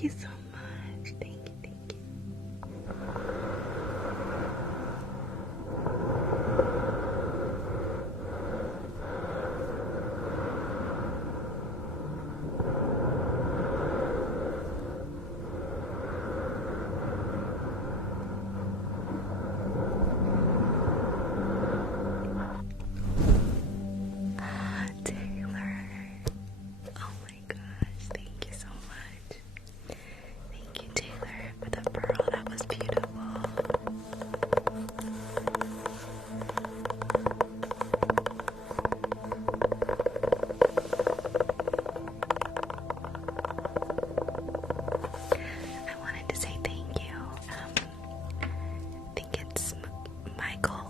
Thank you so much. Thank you, thank you. Taylor. Oh my gosh, thank you so much. Thank you, Taylor, for the pearl. That was beautiful. I wanted to say thank you. I think it's Michael,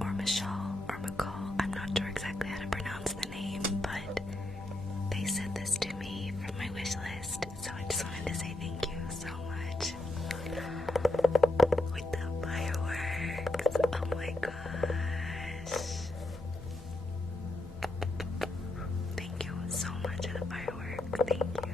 or Michelle, or McCall. I'm not sure exactly how to pronounce the name, but they sent this to me from my wish list, so I just wanted to say thank you so much. With the fireworks, oh my gosh. Thank you so much for the fireworks, thank you.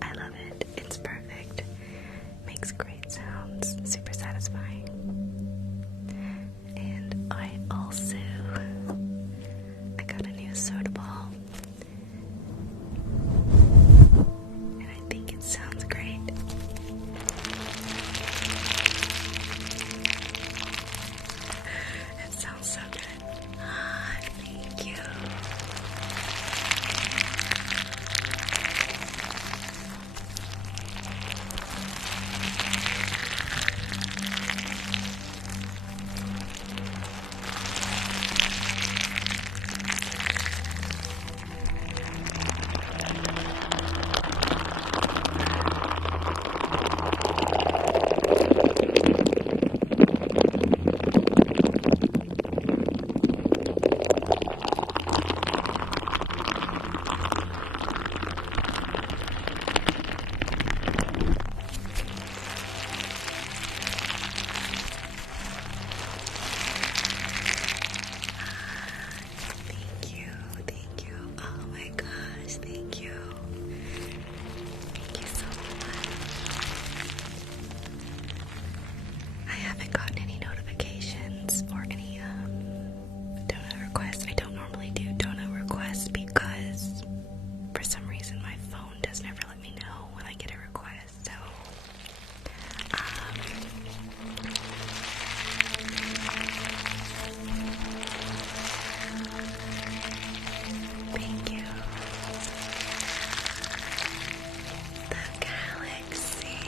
I love it. It's perfect. Makes great sounds. Super satisfying. And I got a new soda ball. And I think it sounds great. It sounds so good. Ah, thank you. Thank you. Oh my gosh, thank you. Thank you so much. I haven't gotten any notifications or any donut requests. I don't normally do donut requests because for some reason my phone does never let me know when I get a request. So thank you. The galaxy.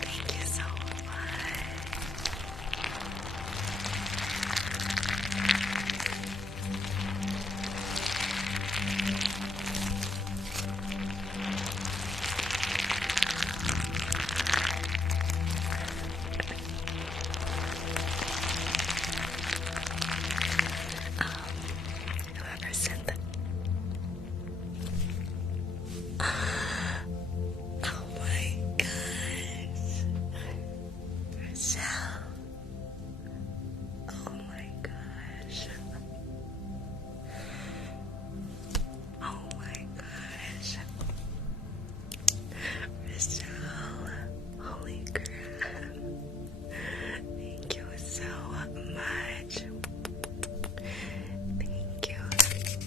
Thank you so much. Whoever sent the oh my gosh. Rochelle. Oh my gosh. Oh my gosh. Rochelle. Holy crap. Thank you so much. Thank you.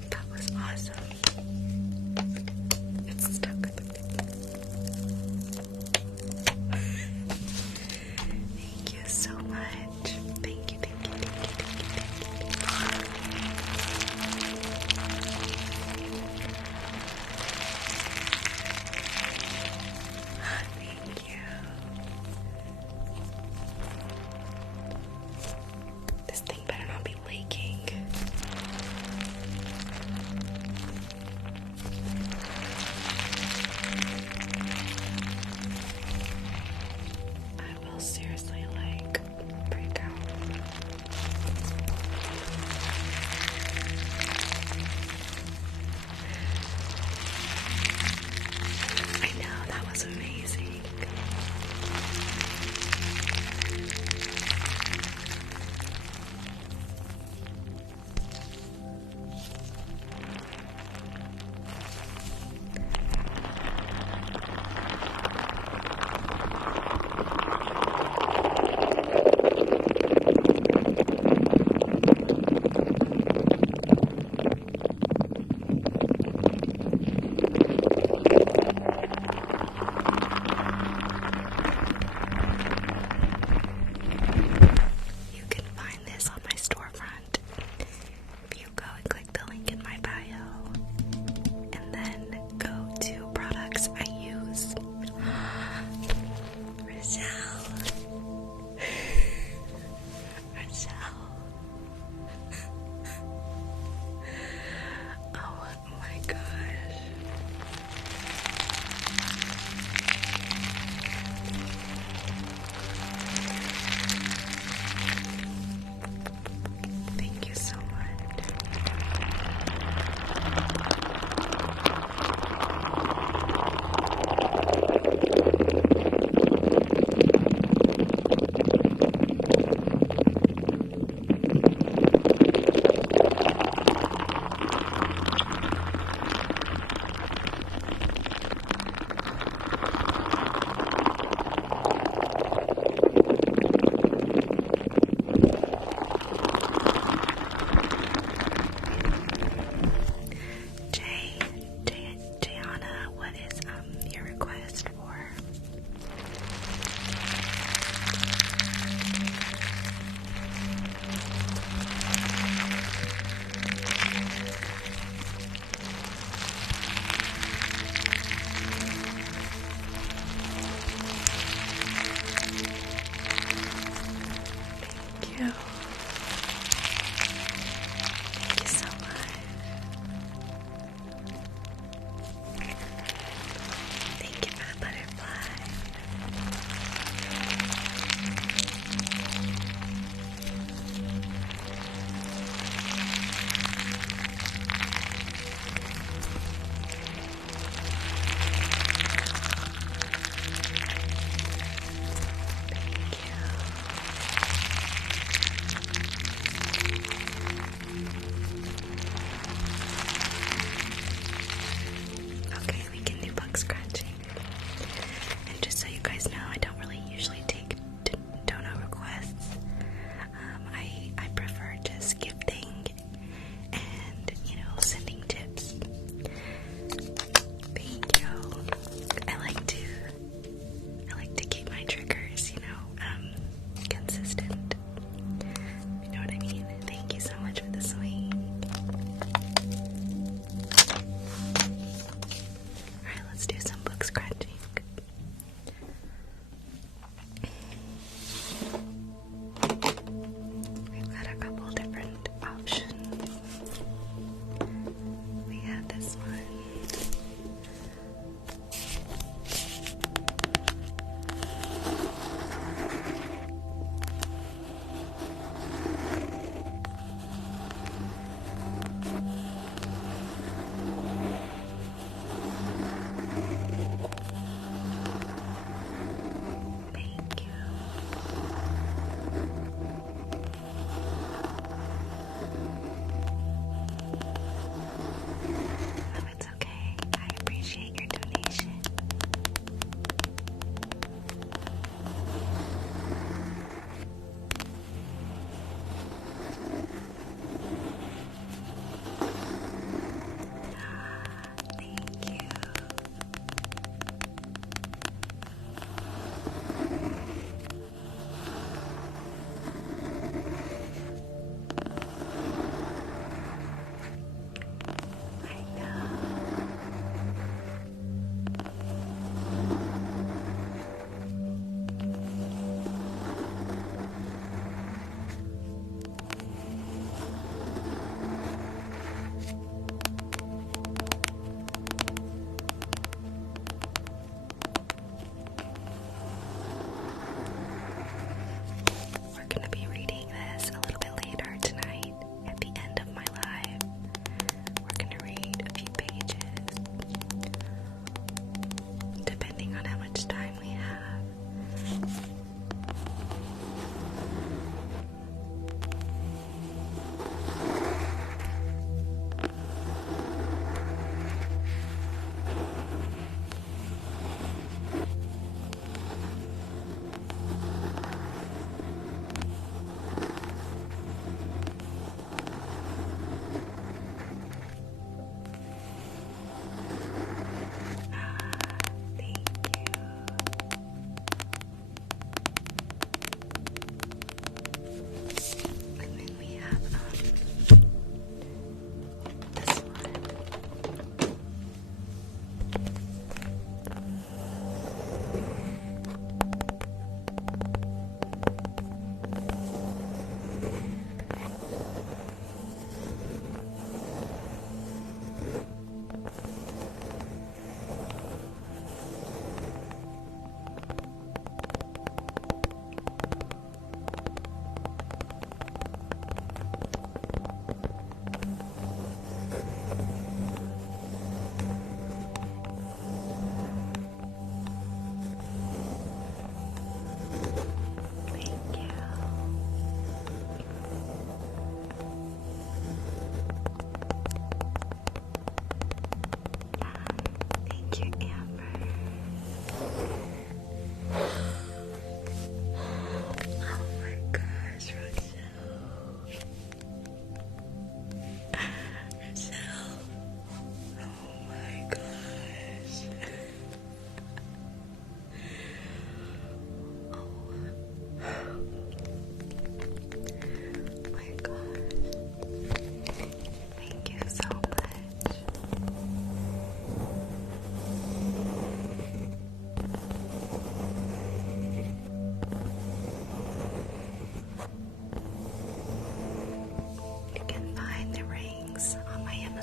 That was awesome. It's stuck. Thank you so much. Thank you, thank you, thank you, thank you, thank you. This thing better not be leaking. I will seriously freak out.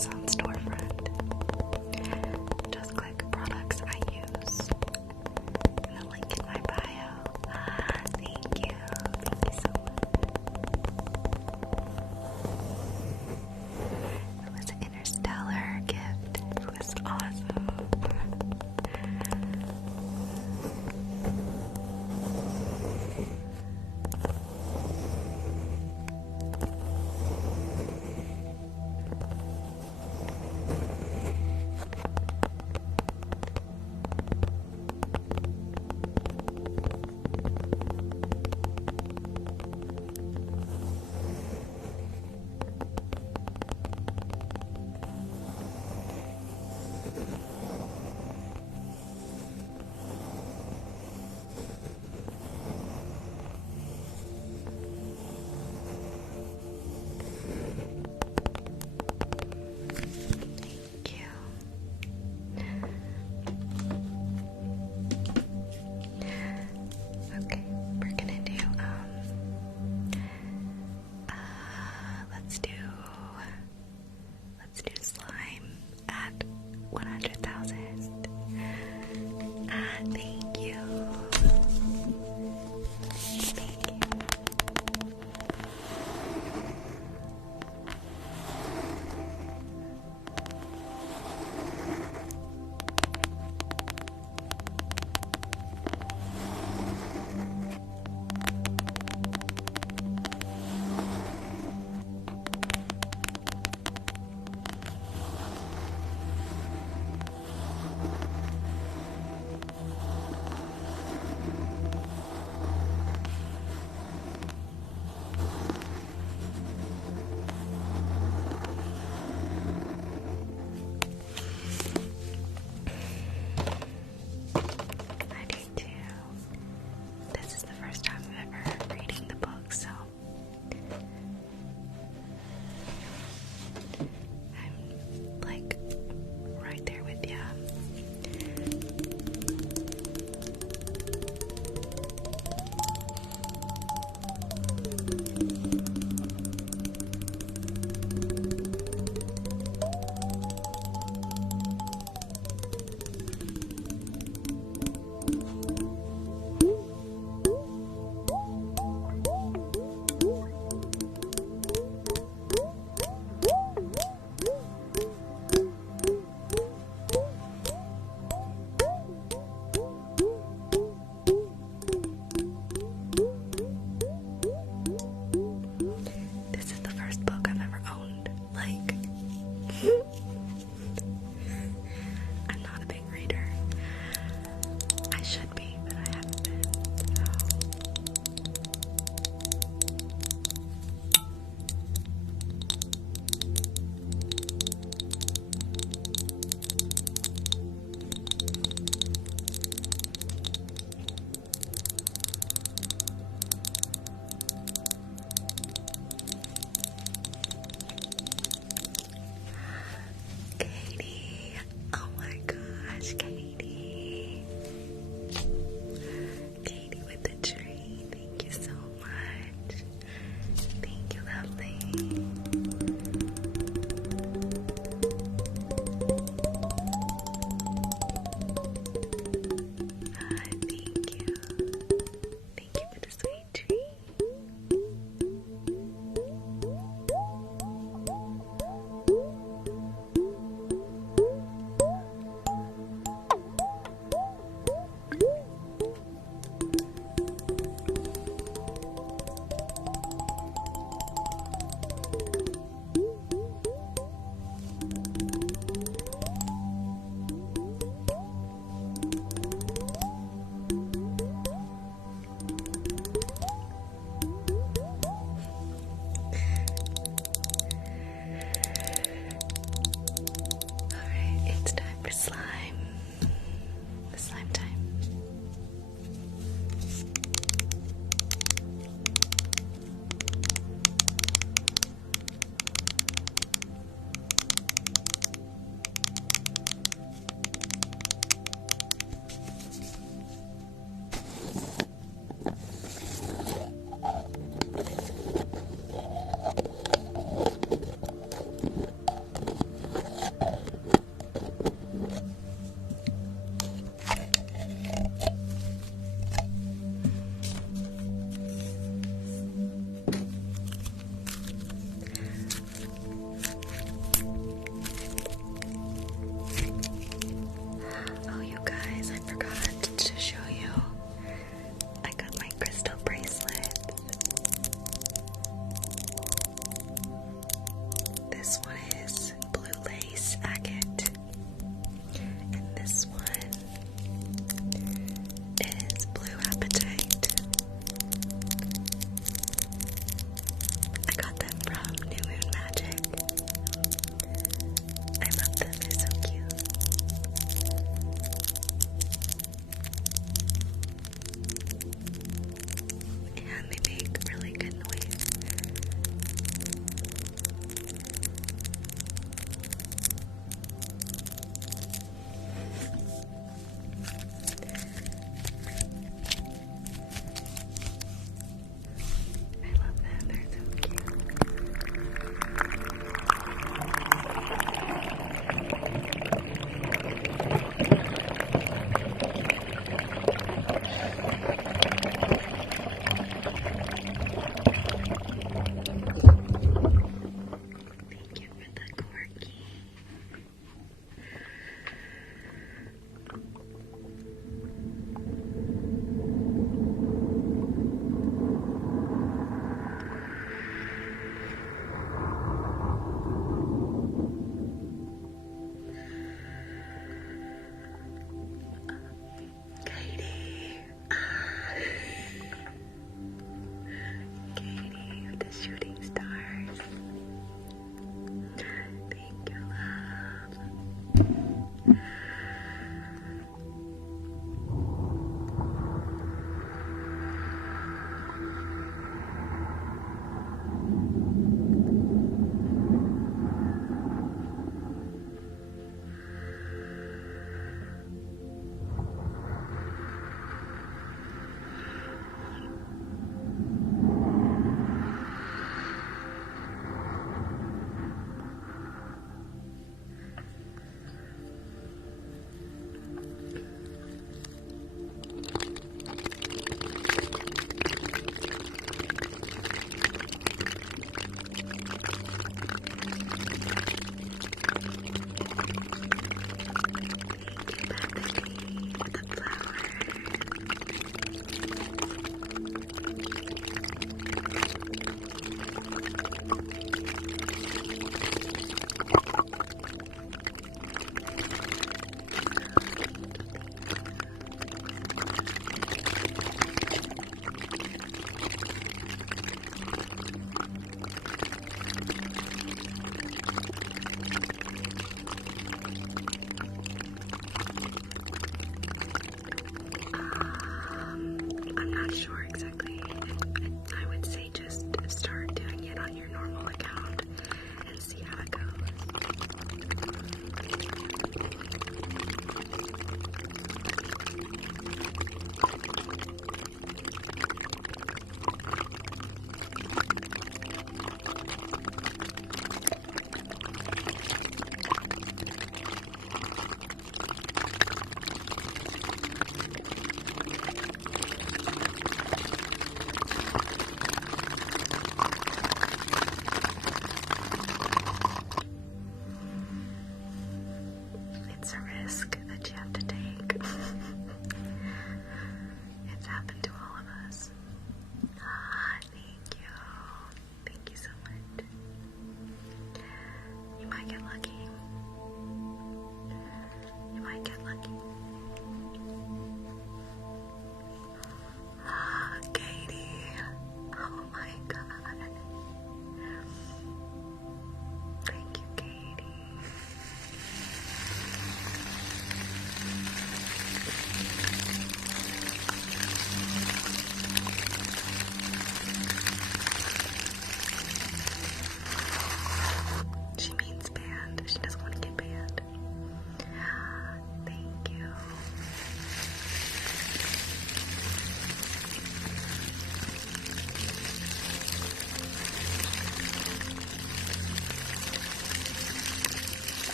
Amazon storefront. Just click products I use in the link in my bio. Thank you. Thank you so much. It was an Interstellar gift. It was awesome.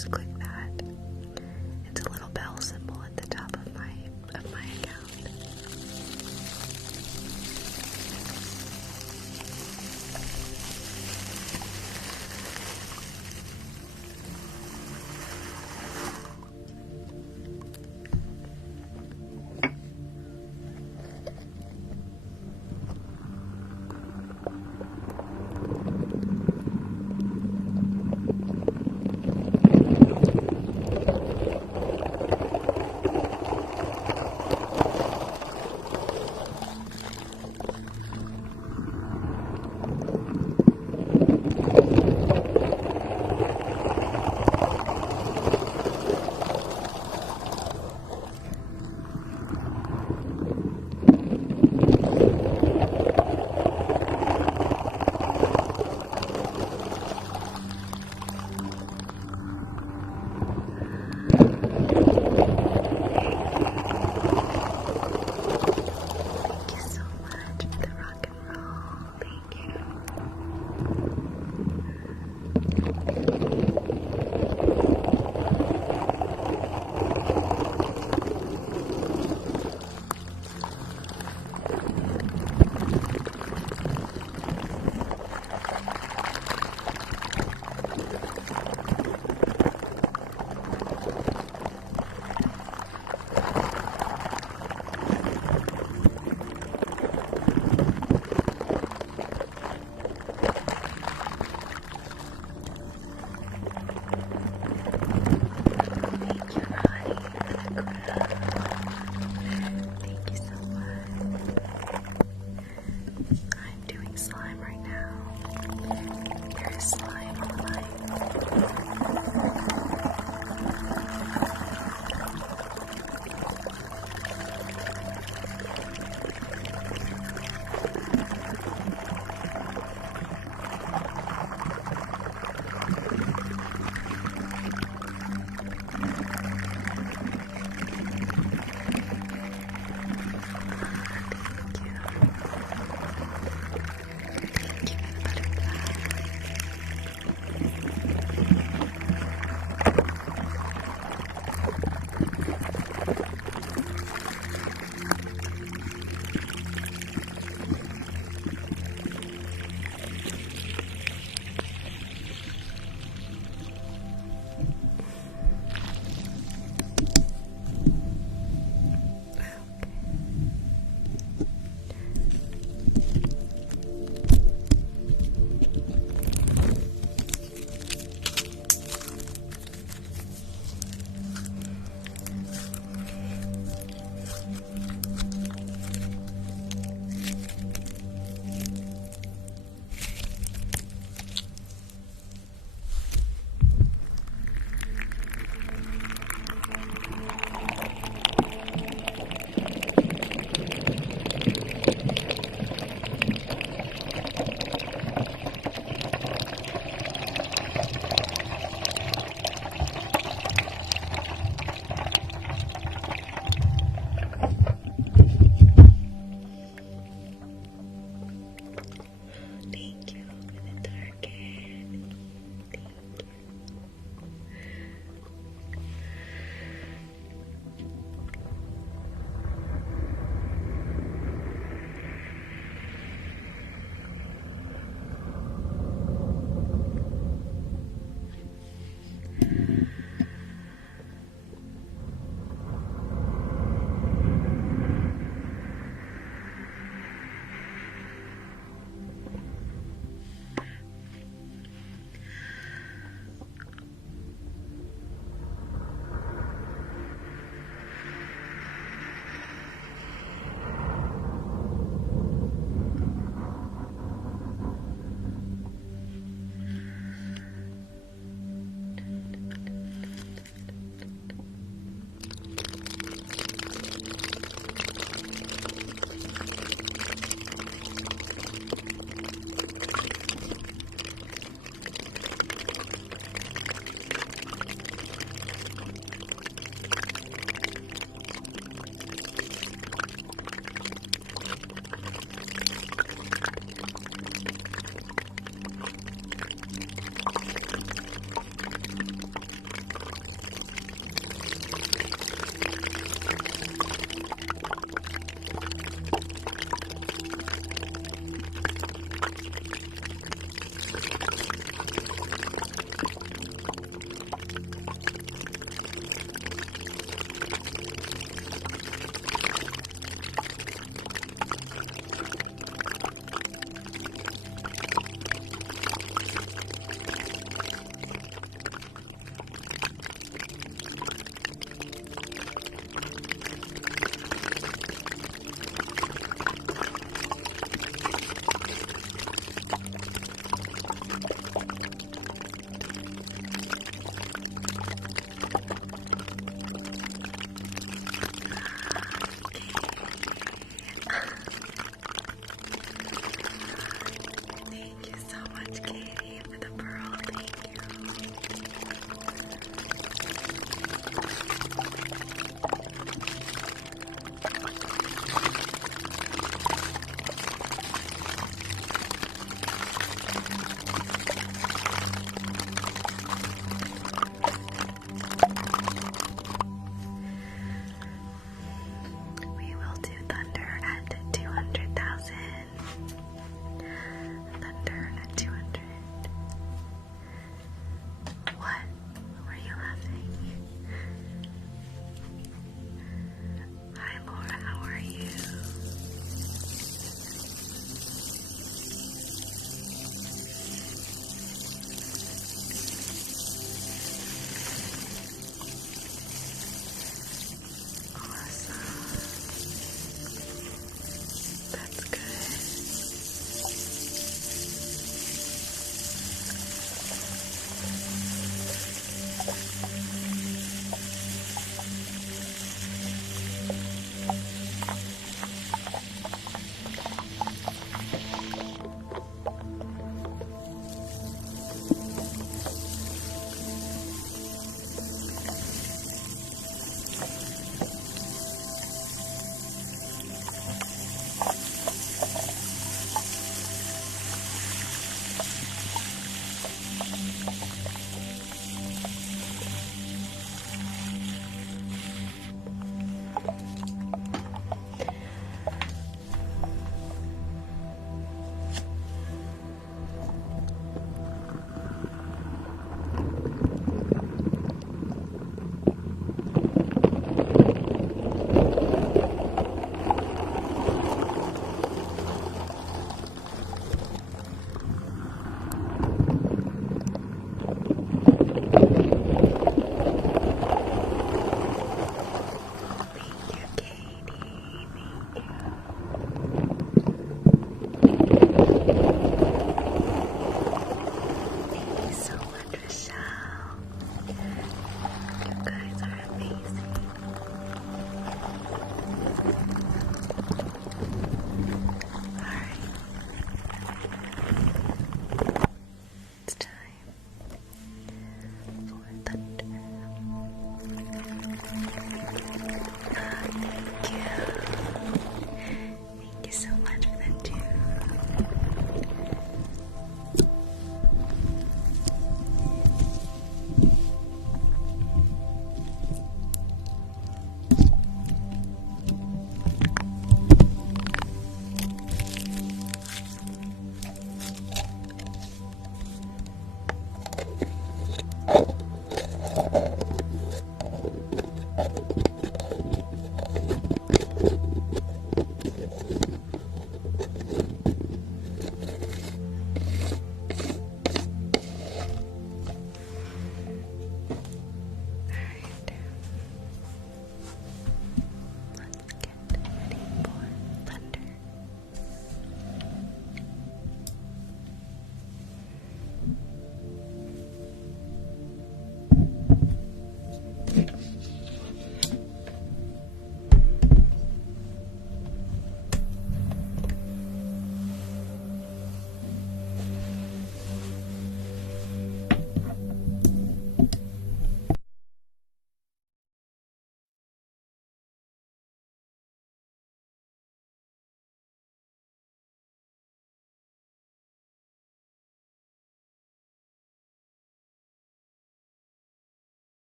just click that. It's a little bell symbol at the top of my account. Thank you so much for the rock and roll. Thank you.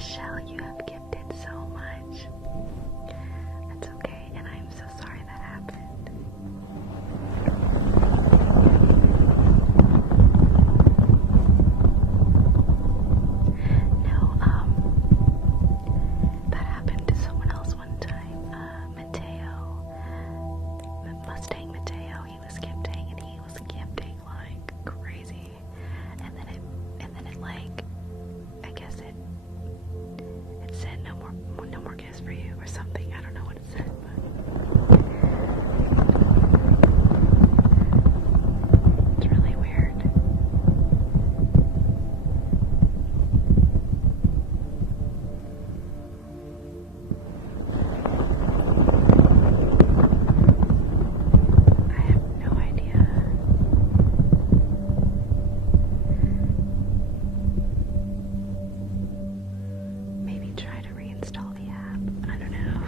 Michelle, you have gifted so much. That's okay, and I'm so sorry that happened. No, that happened to someone else one time. Mateo, Mustang Mateo, he was gifting, and he was gifting like crazy. And then it like, I guess it said no more gifts for you or something. I don't know what it said, but it's really weird. I have no idea. Maybe try to reinstall the app. I don't know.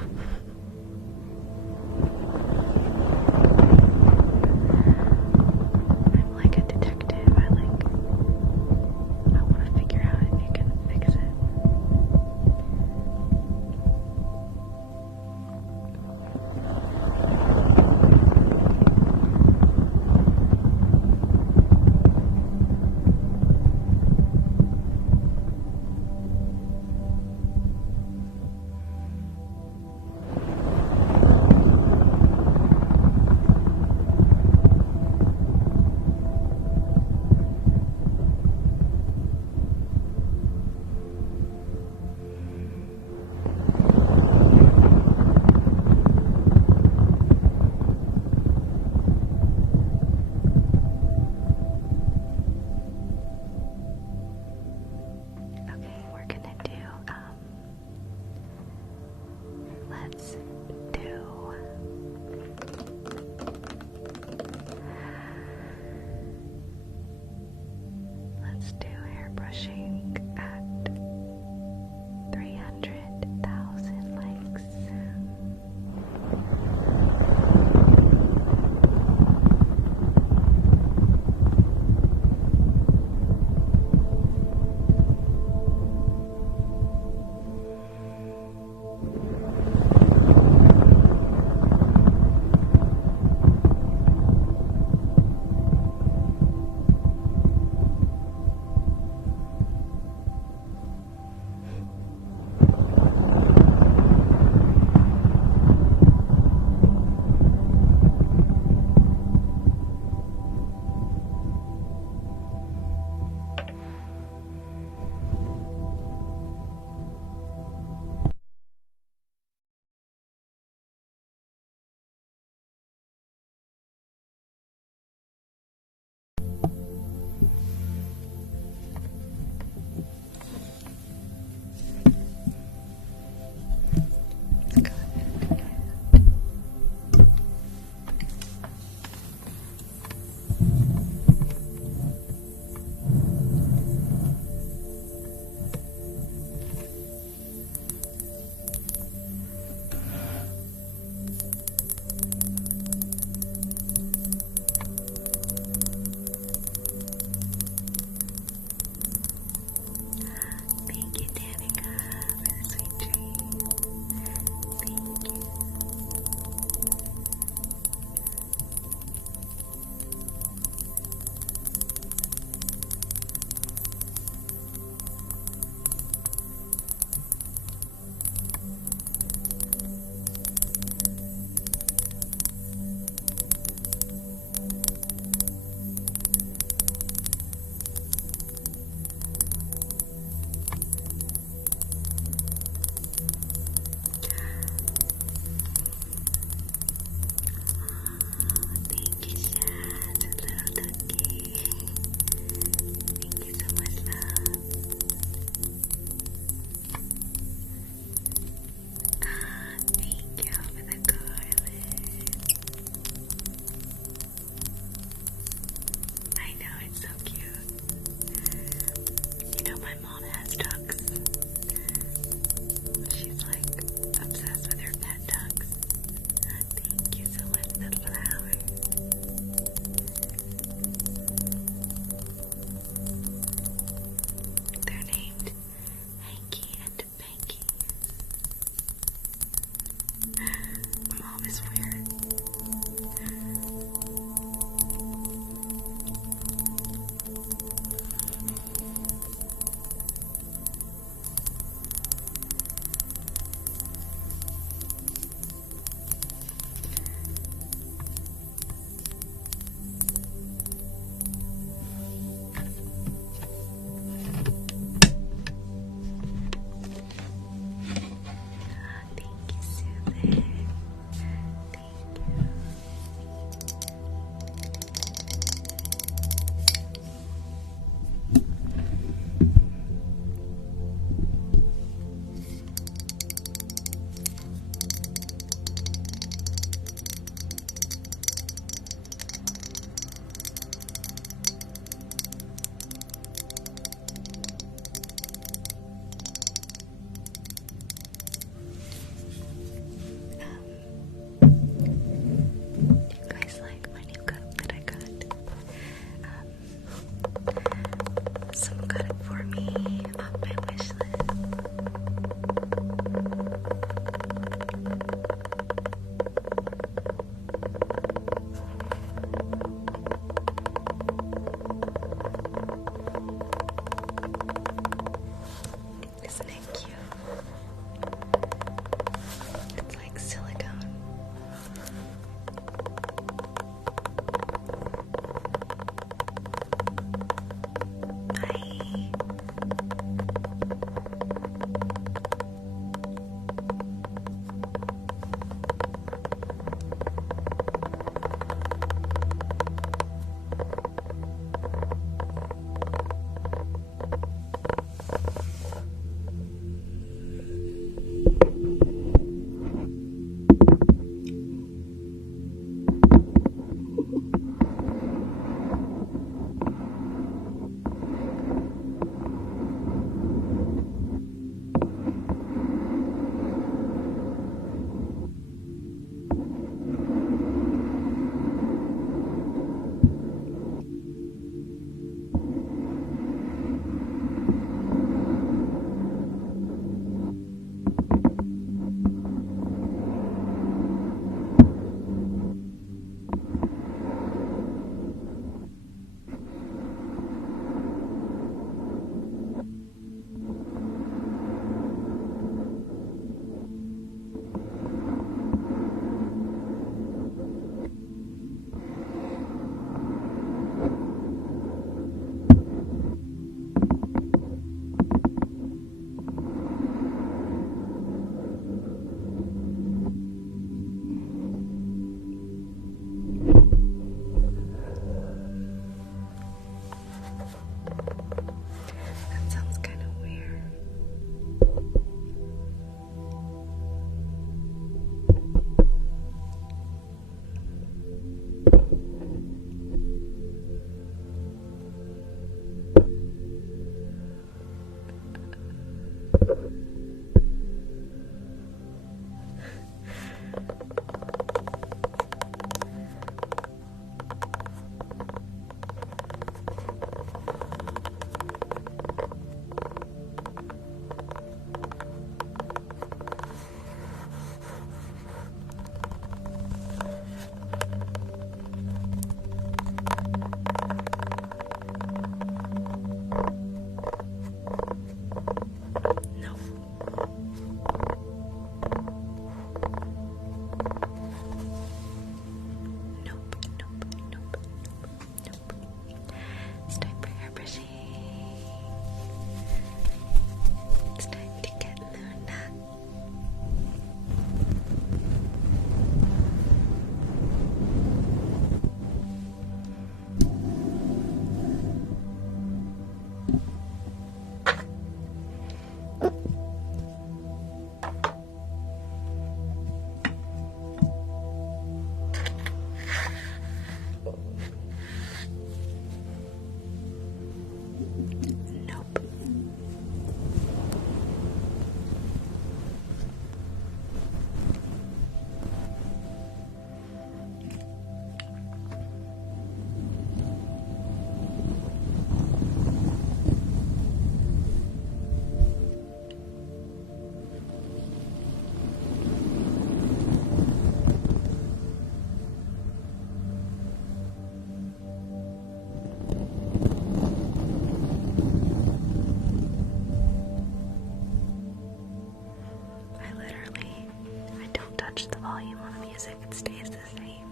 touch the volume on the music, it stays the same.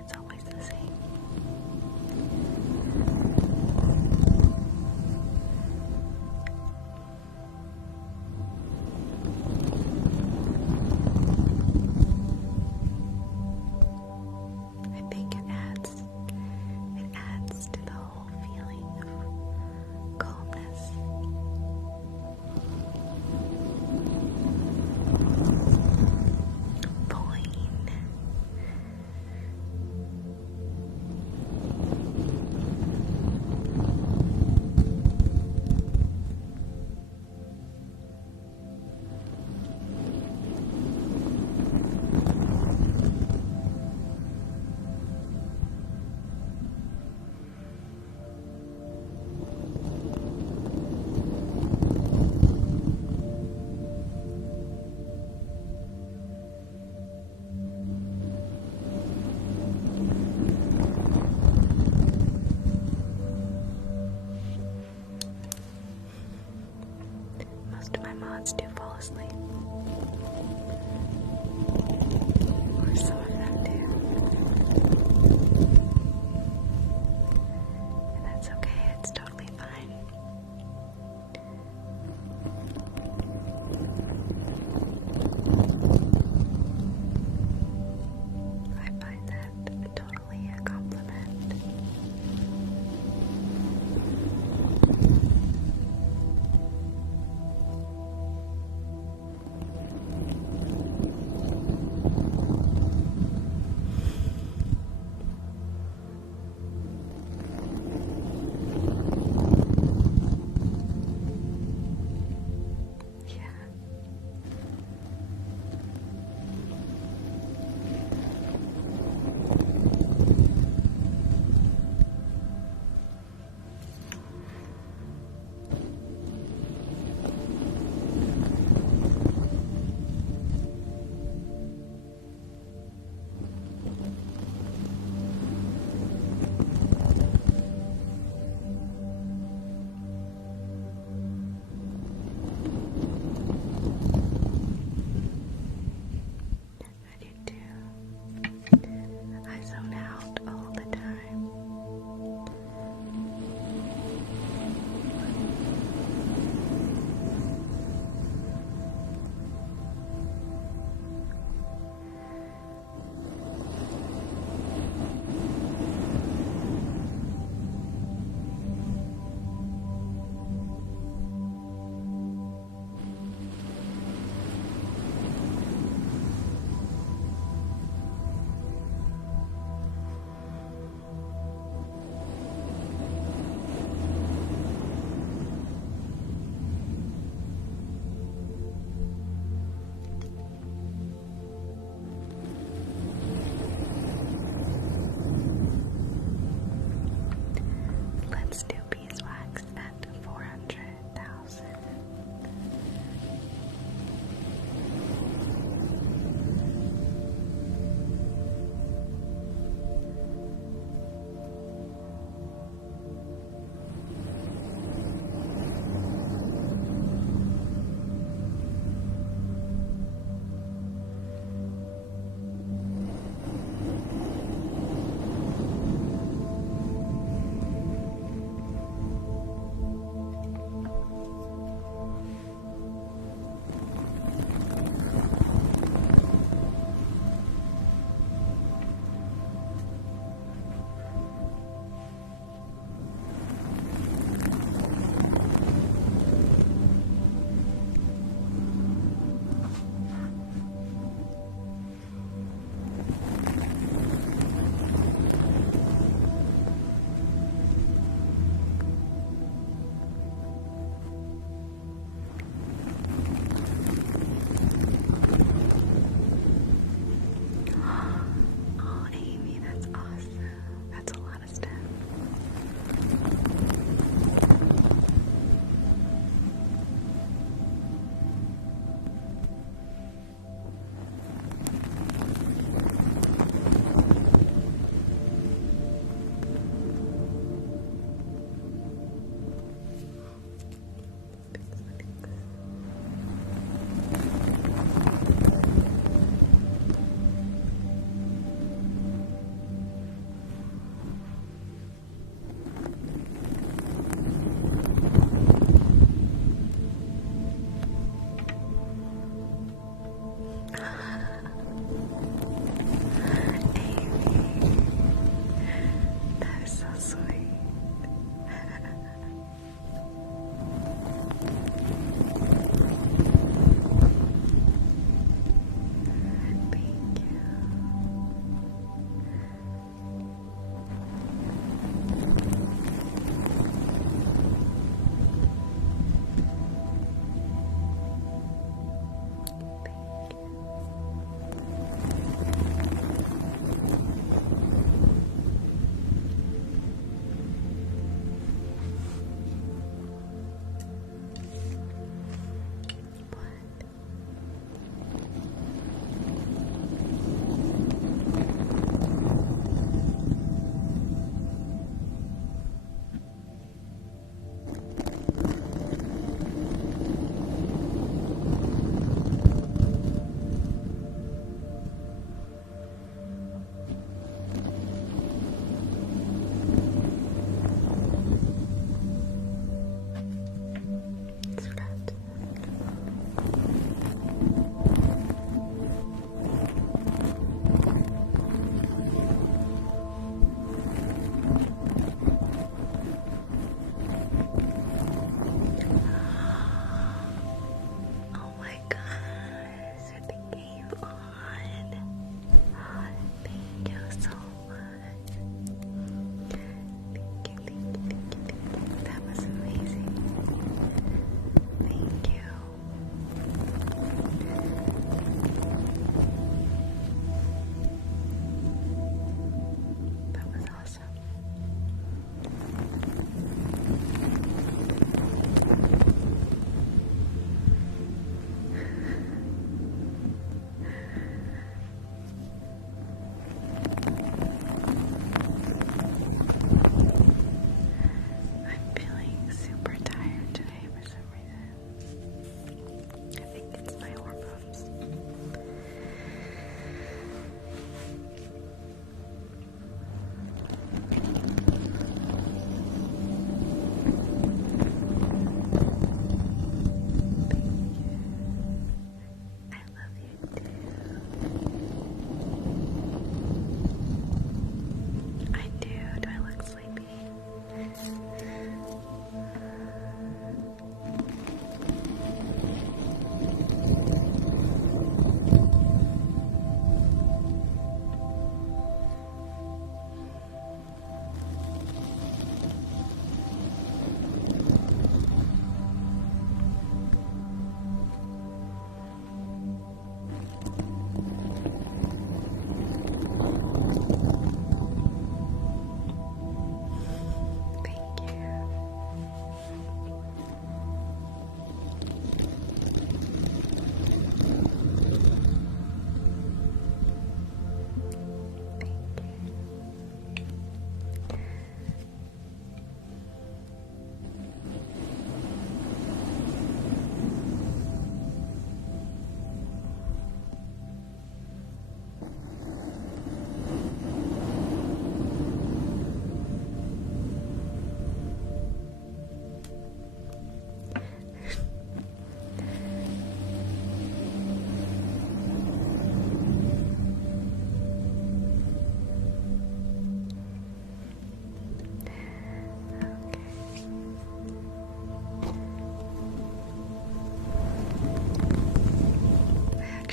It's always the same. I think it adds to the whole feeling of calmness. Pulling. Most of my mods do fall asleep. Or some of them do. And that's okay, it's totally fine. I find that totally a compliment.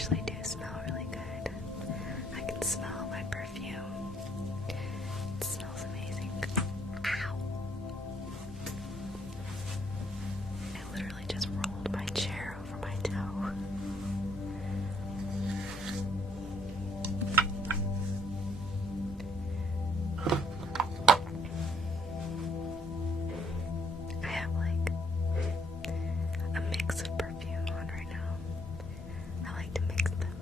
actually do smell really good. I can smell my perfume. It smells amazing. Ow! I literally just rolled my chair over my toe. I have like a mix of perfume on right now. I like to mix them.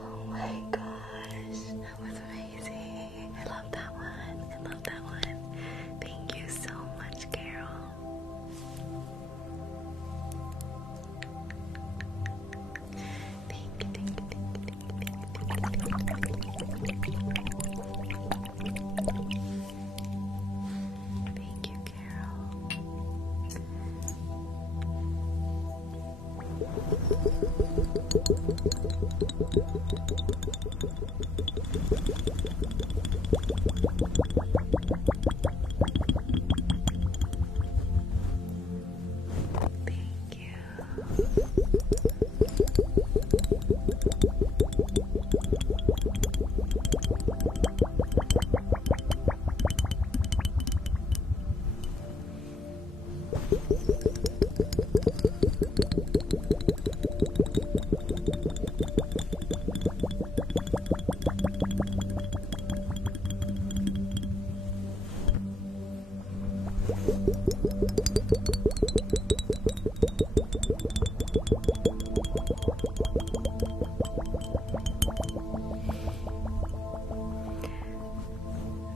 Oh my gosh, that was amazing. I love that one. I love that one. Thank you so much, Carol. Thank you, thank you, thank you, Carol. Thank you.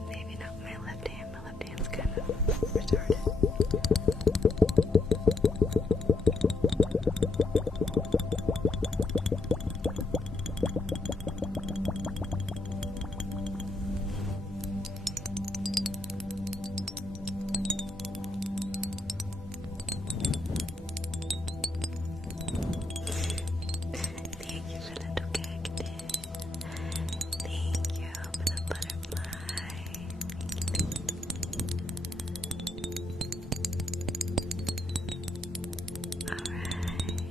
Maybe not my left hand. My left hand's kind of retarded. Thank you for the cactus. Thank you for the butterfly. Alright.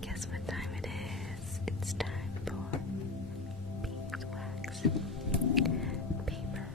Guess what time it is? It's time for beeswax paper.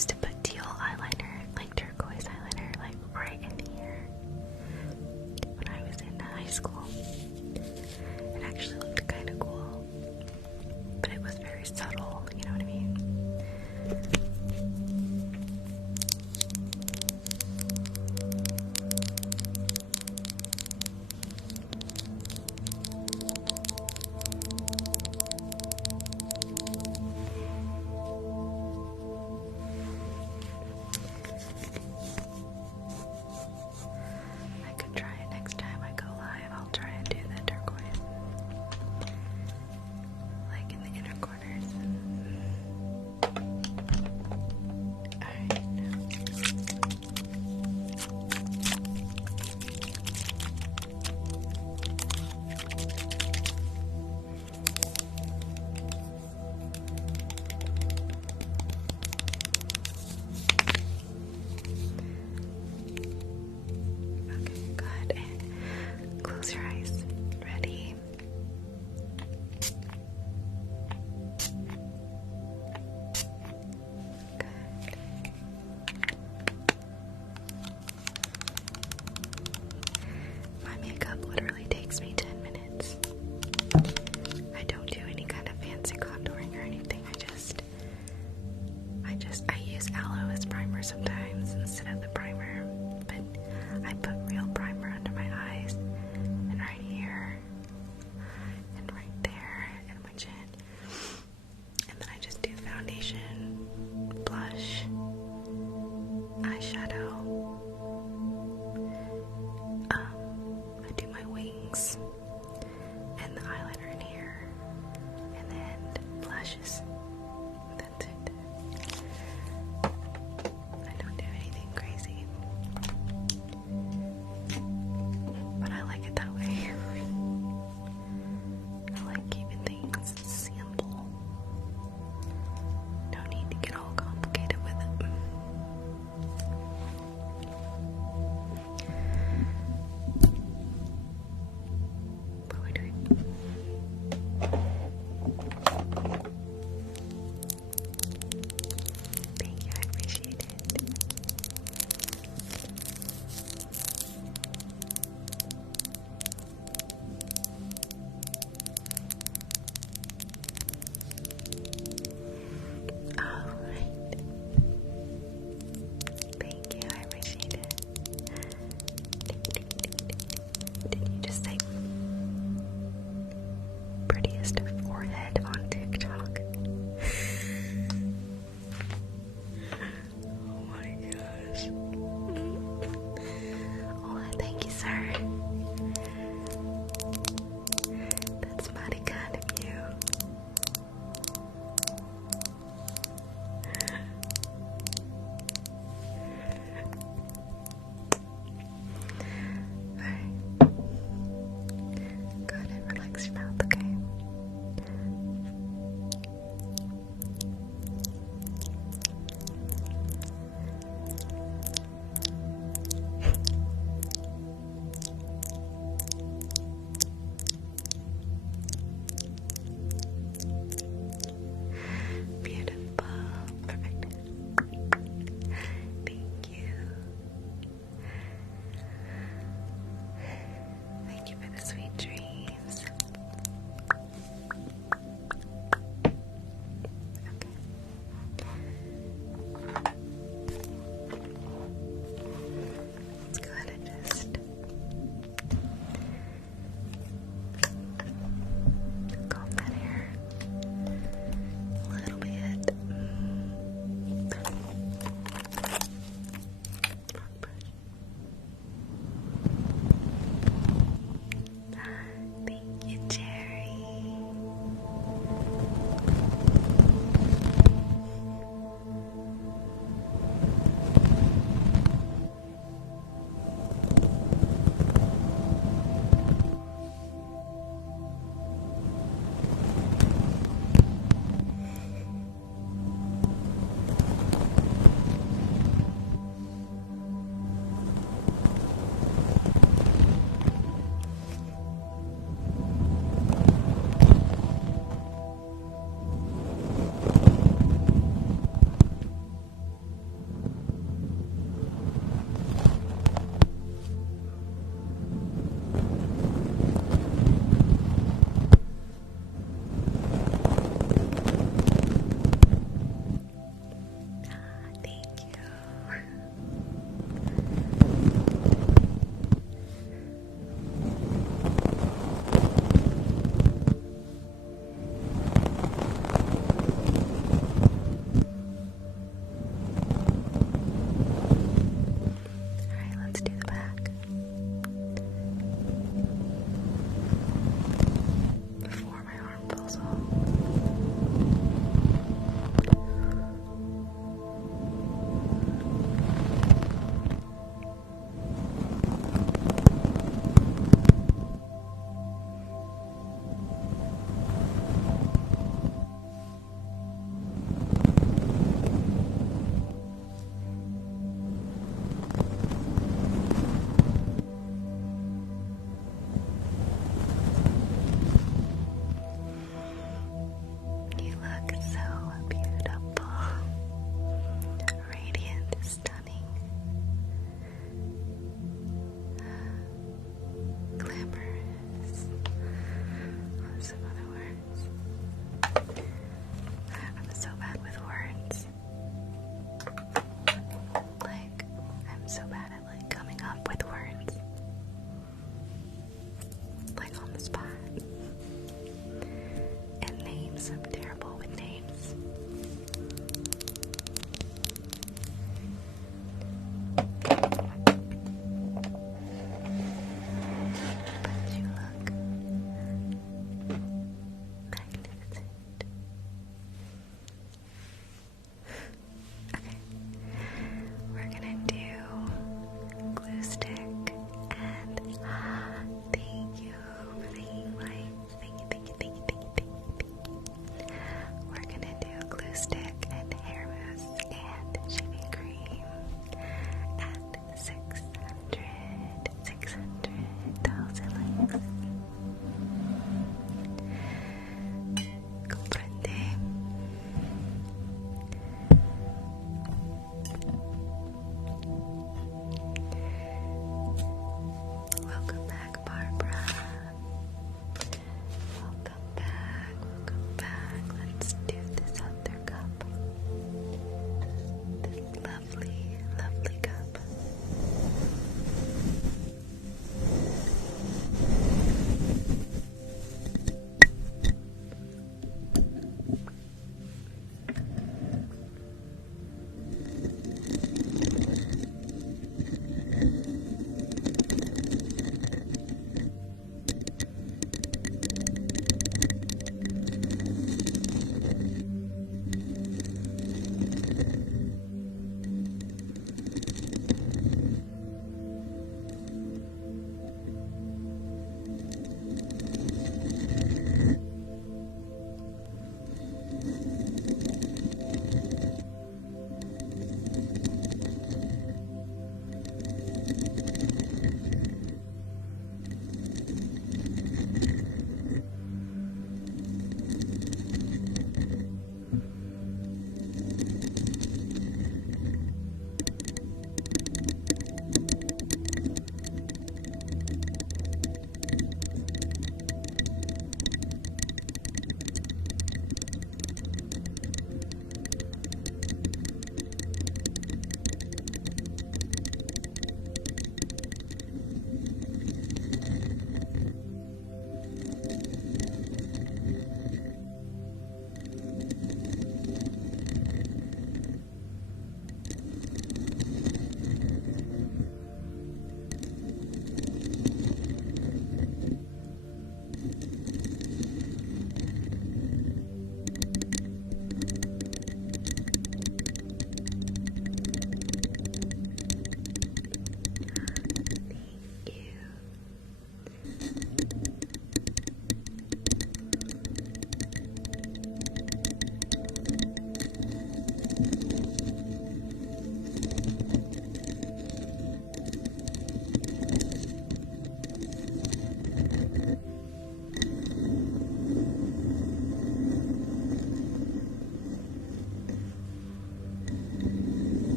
used to put teal eyeliner, like turquoise eyeliner, like right in here when I was in high school. It actually looked kind of cool, but it was very subtle, you know what I mean? I could try it next time I go live. I'll try and do the turquoise, like in the inner corners. Alright. Okay, good. And close your eyes. Ready? Good. My makeup literally takes me 10 minutes. I don't do any kind of fancy contouring or anything. I use aloe as primer sometimes instead of the primer, but I put real primer under my eyes and right here and right there and my chin, and then I just do foundation, blush, eyeshadow. I do my wings and the eyeliner in here, and then blushes. That's it. I don't do anything crazy.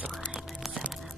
slime at 700.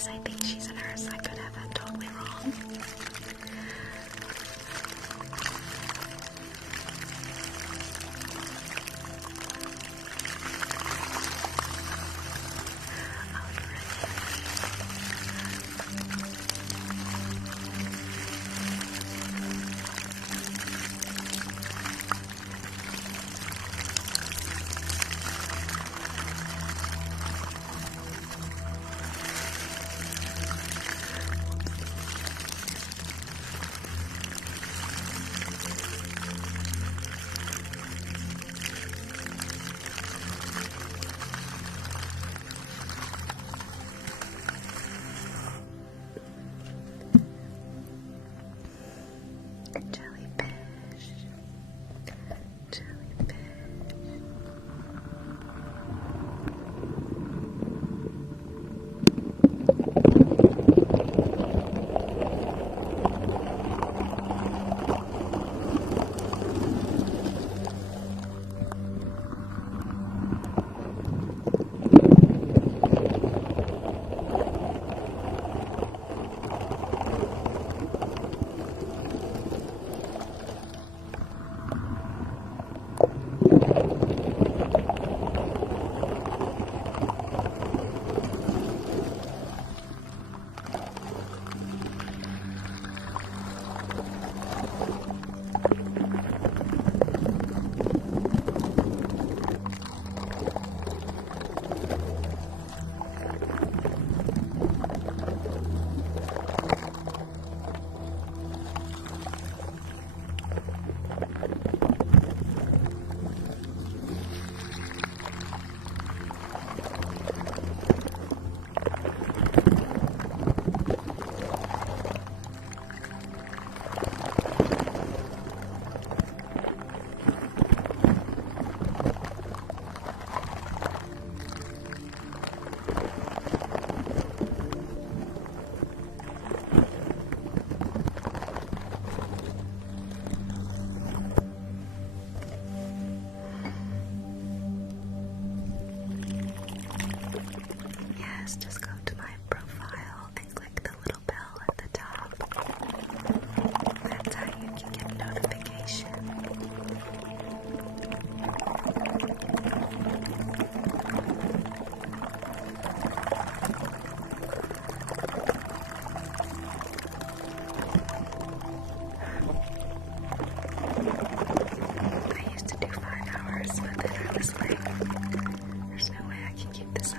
least I think she's a nurse. I could have that totally wrong. Jellyfish. Jellyfish. Just go to my profile and click the little bell at the top. That's how you can get notification. I used to do 5 hours, but then I was like, there's no way I can keep this up.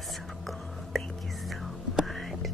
was so cool. Thank you so much.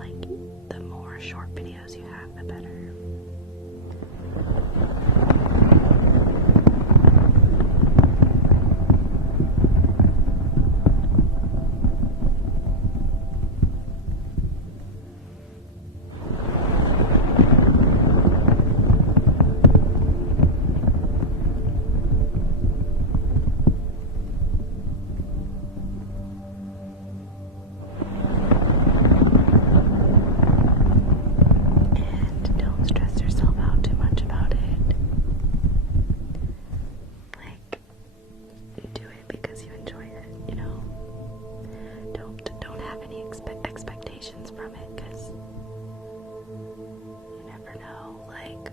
Like, the more short videos you have, the better. And don't stress yourself out too much about it. Like, do it because you enjoy it, you know? Don't have any expectations from it, because you never know. Like,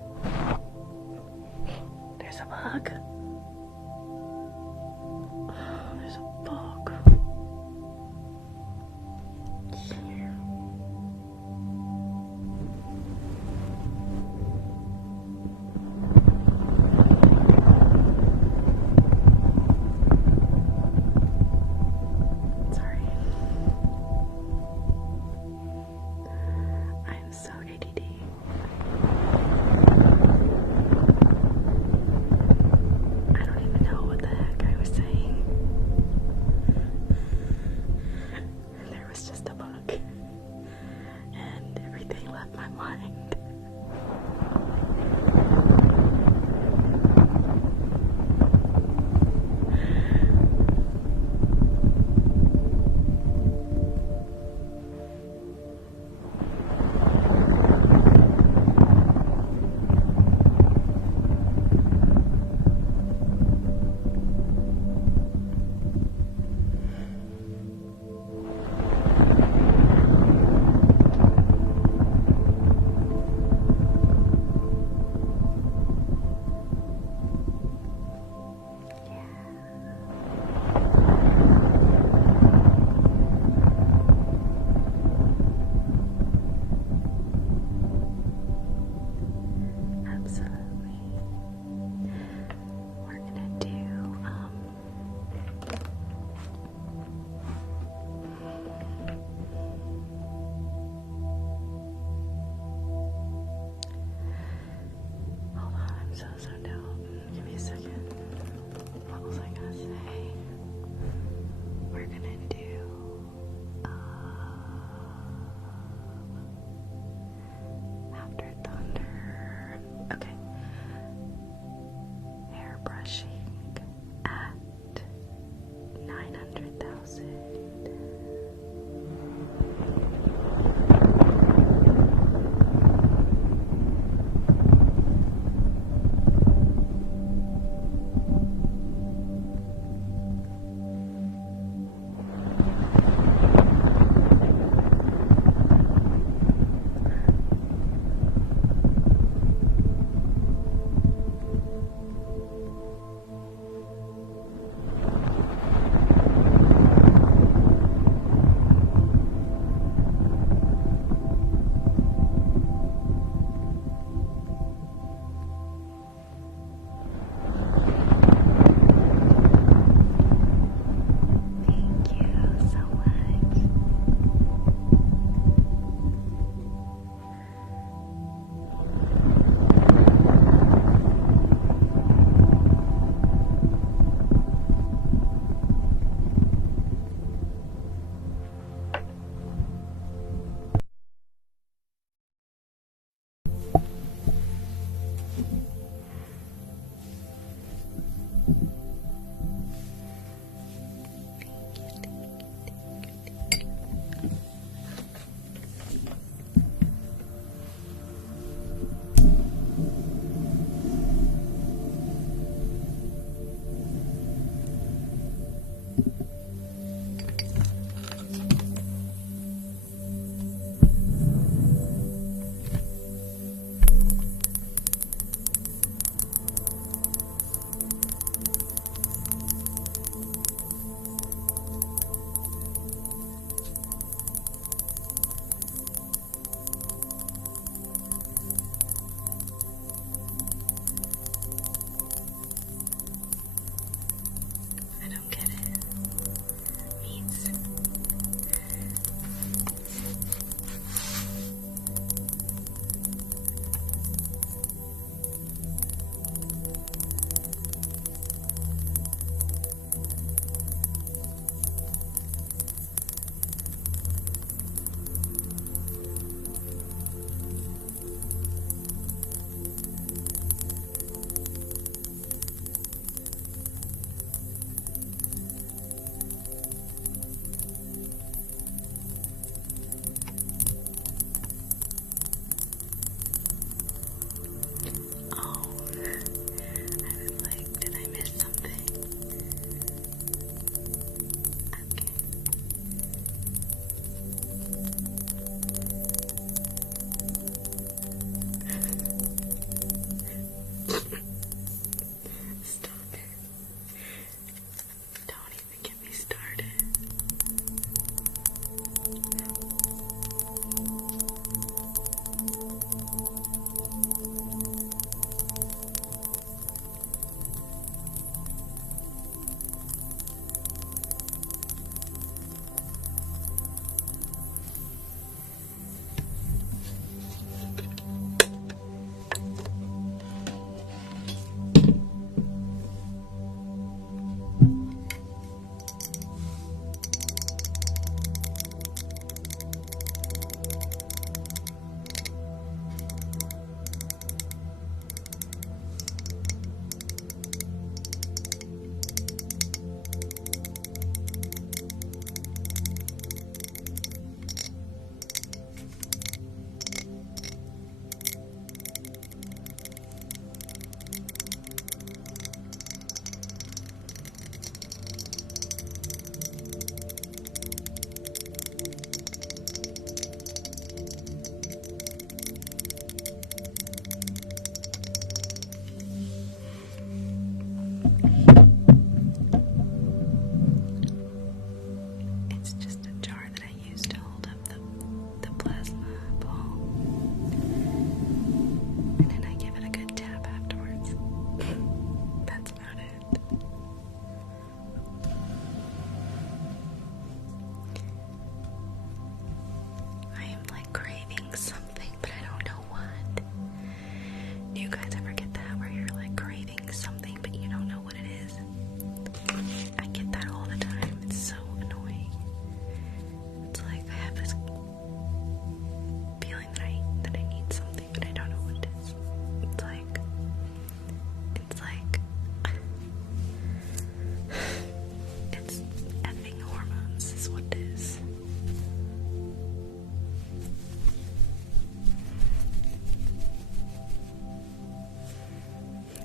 there's a bug. There's a bug. Here. Sorry. I'm so ADD. I don't even know what the heck I was saying. There was just a bug. And everything left my mind.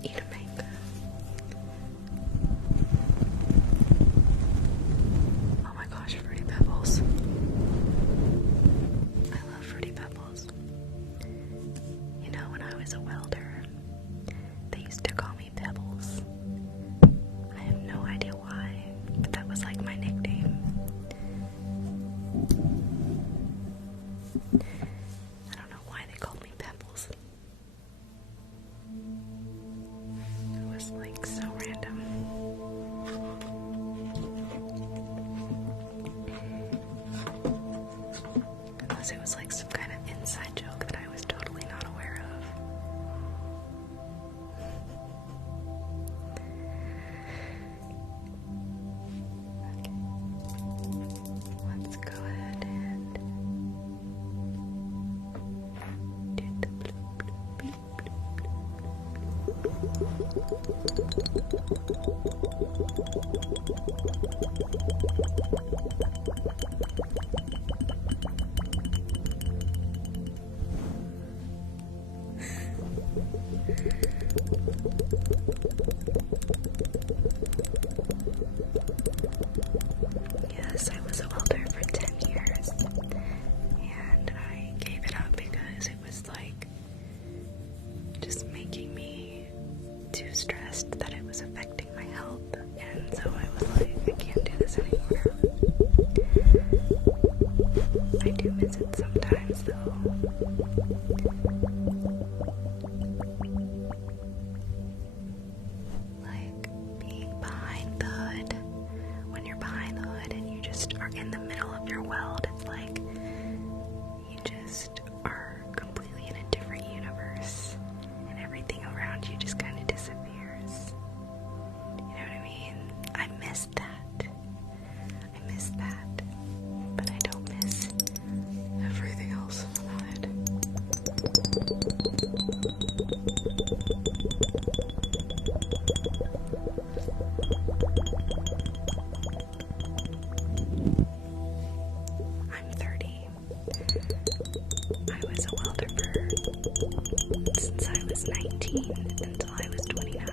Eat a mango. Oh my gosh, Fruity Pebbles. I love Fruity Pebbles. You know, when I was a welder, they used to call me Pebbles. I have no idea why, but that was like my nickname. I don't know why they called me Pebbles. It was like so random. Unless it was like some kind of inside joke that I was totally not aware of. Okay. Let's go ahead and do the bloop, bloop, bloop, Yes, I was a welder for 10 years, and I gave it up because it was like just making me too stressed that it was affecting my health, and so I was like, I can't do this anymore. I do miss it sometimes though. Like being behind the hood. When you're behind the hood and you just are in the middle of your weld, it's like you just are completely in a different universe and everything around you just kind of disappears. You know what I mean? I miss that. I miss that. But I don't miss everything else about it. I'm 30. I was a welder since I was 19 until I was 29.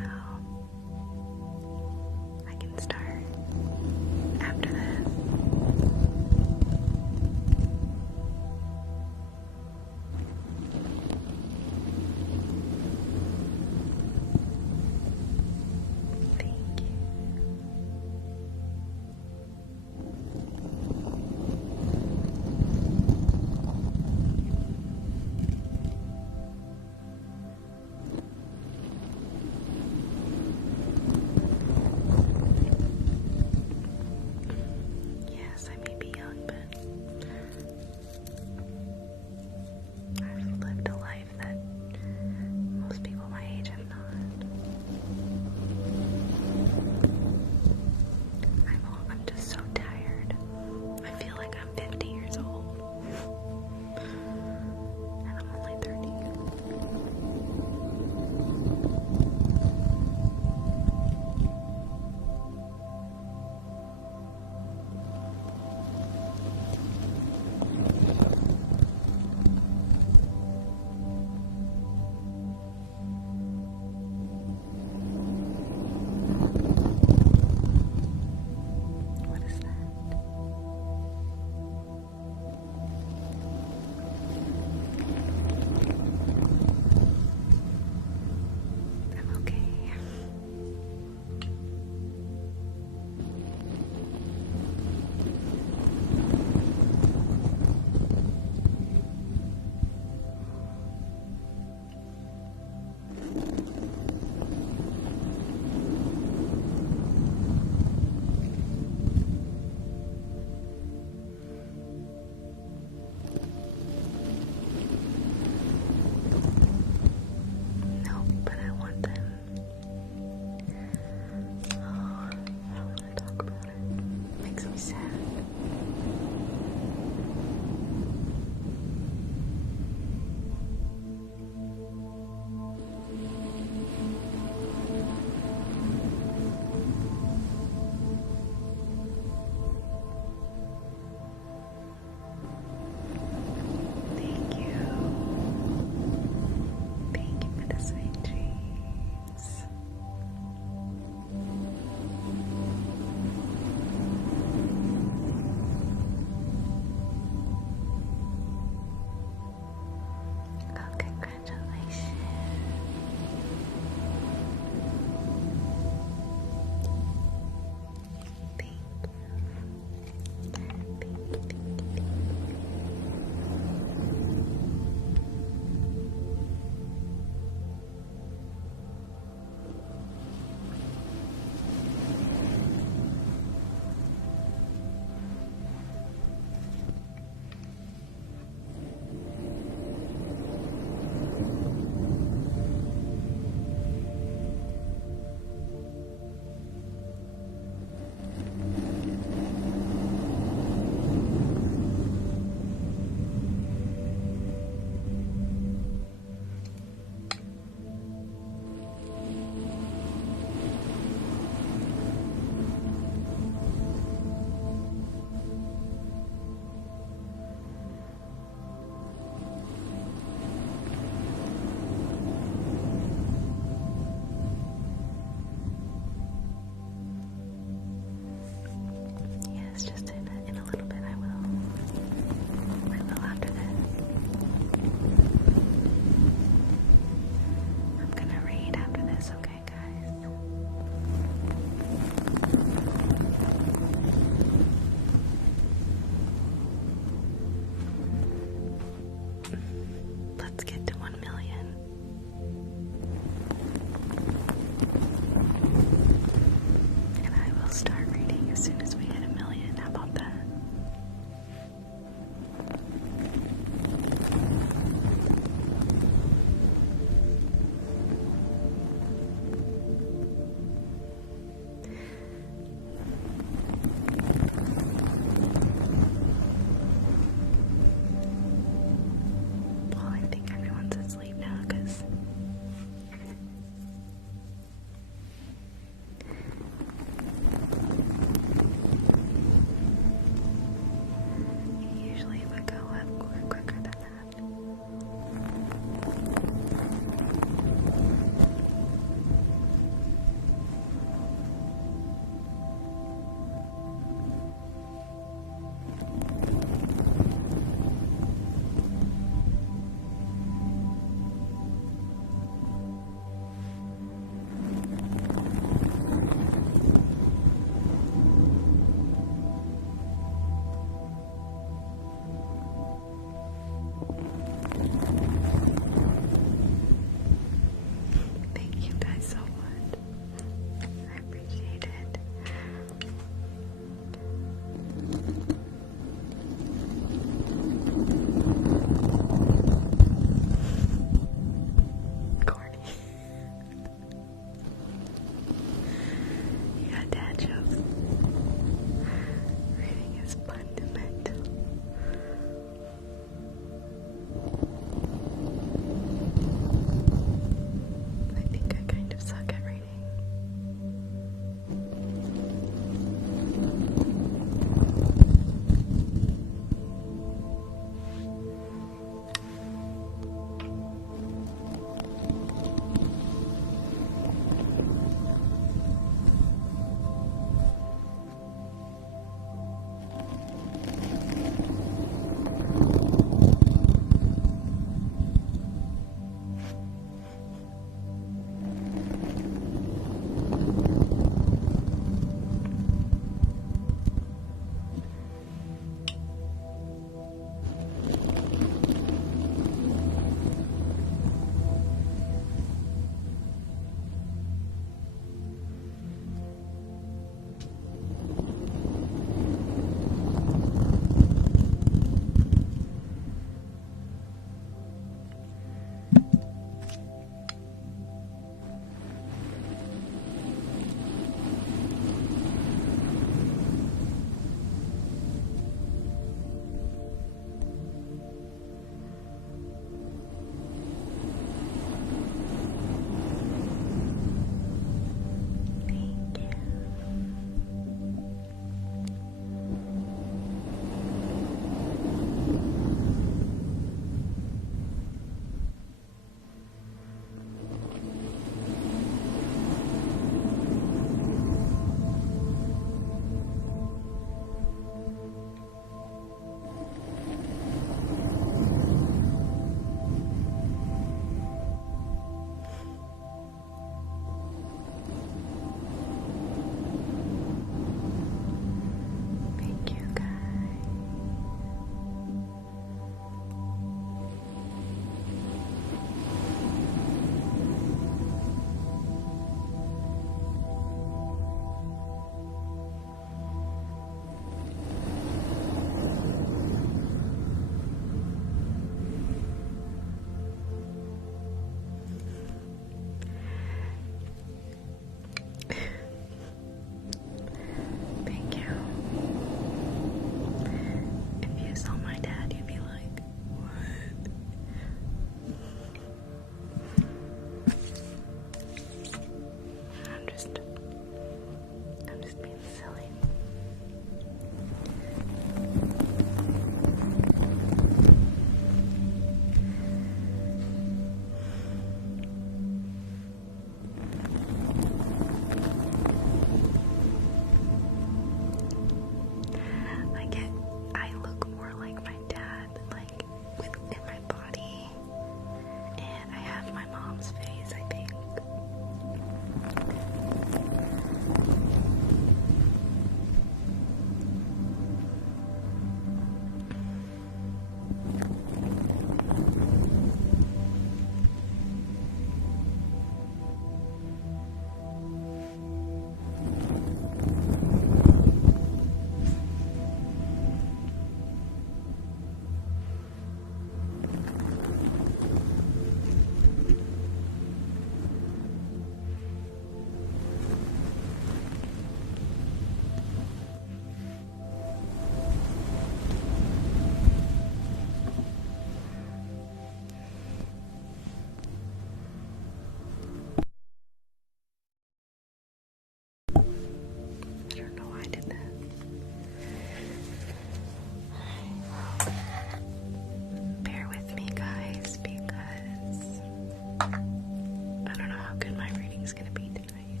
everything's gonna be tonight.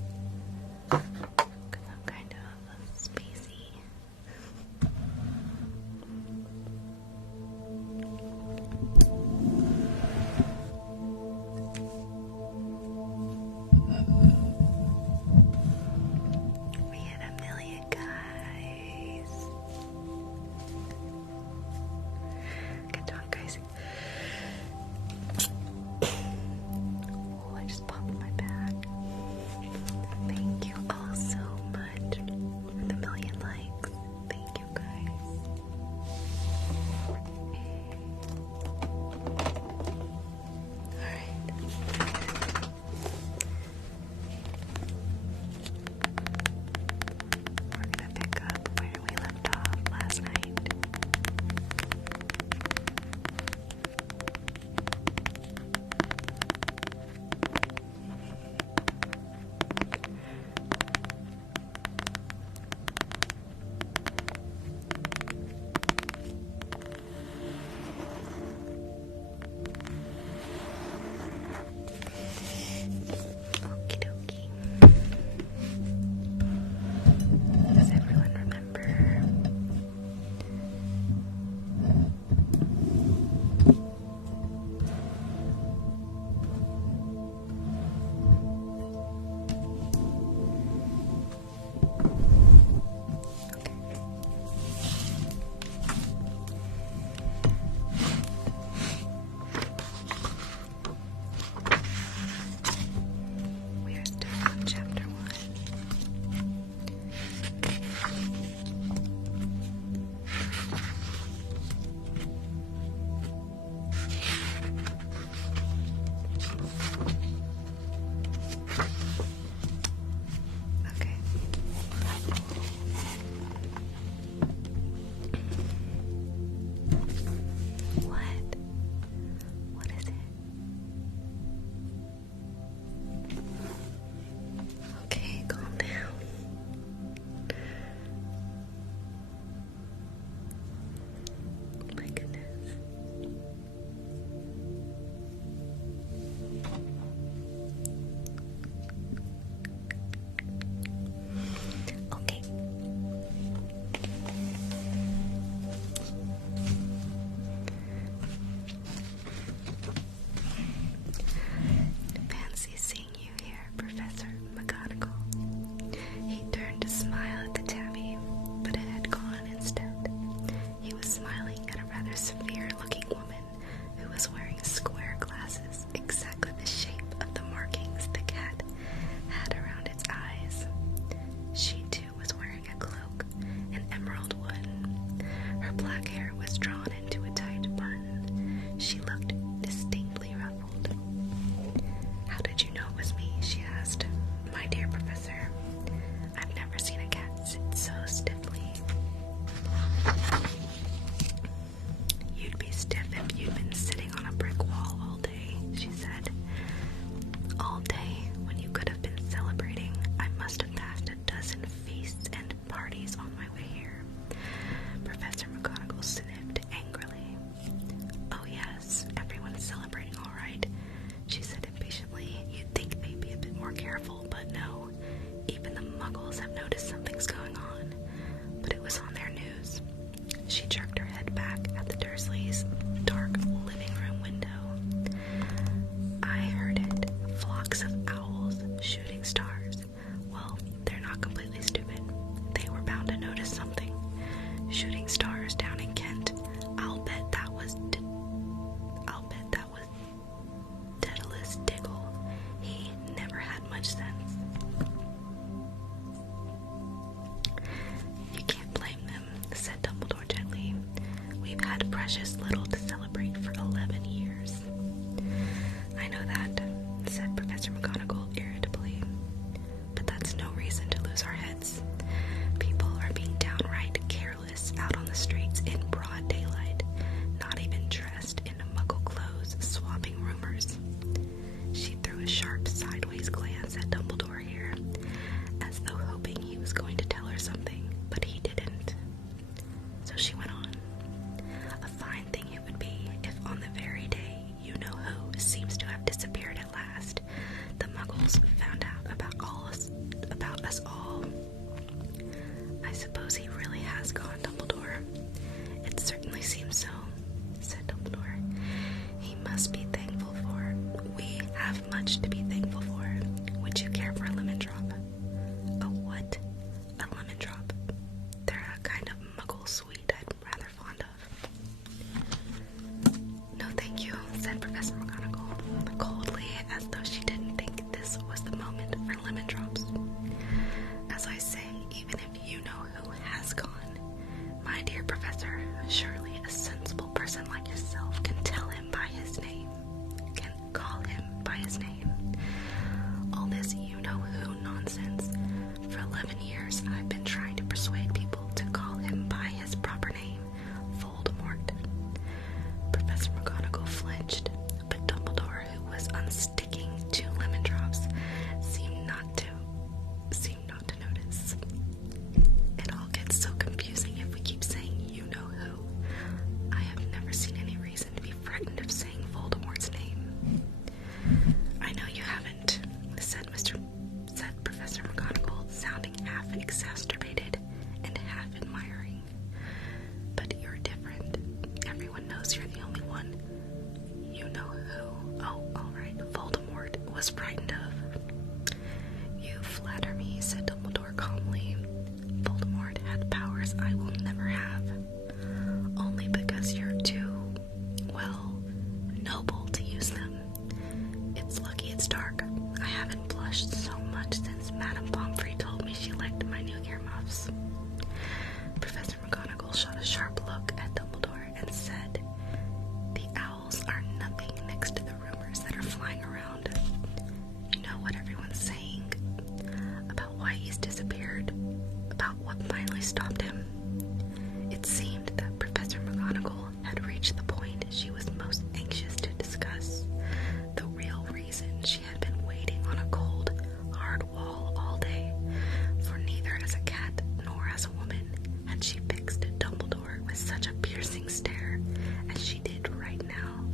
Because I'm kind of spacey. We hit 1,000,000, guys. Good job, guys. Oh, I just popped my back. Thank you all so much for the 1,000,000 likes. Thank you, guys. Alright. Would you care for a lemon drop? A what? A lemon drop. They're a kind of muggle sweet I'm rather fond of. No thank you, said Professor McGonagall, coldly, as though she didn't think this was the moment for lemon drops. As I say, even if you know who has gone, my dear Professor, surely a sensible person like yourself can tell him by his name, can call him by his name. All this you-know-who nonsense. For 11 years, I've been trying to persuade people to call him by his proper name, Voldemort. Professor McGonagall flinched, but Dumbledore, who was unsticking 2 lemon drops, seemed not to notice. It all gets so confusing if we keep saying you-know-who. I have never seen any reason to be frightened of saying Voldemort's name. I know you haven't, said Professor McGonagall, sounding half exacerbated and half admiring. But you're different. Everyone knows you're the only one. You know who. Oh, all right. Voldemort was frightened of. You flatter me, said Dumbledore calmly. Voldemort had powers I will never have. Only because you're too, well, noble to use them. It's lucky it's dark. I haven't blushed so much since Madame Pomfrey told me she liked my new earmuffs. Professor McGonagall shot a sharp look at Dumbledore and said, the owls are nothing next to the rumors that are flying around. You know what everyone's saying about why he's disappeared, about what finally stopped him. It seemed that Professor McGonagall had reached the point she was most anxious to discuss, the real reason she had been waiting on a cold, hard wall all day, for neither as a cat nor as a woman had she fixed Dumbledore with such a piercing stare as she did right now.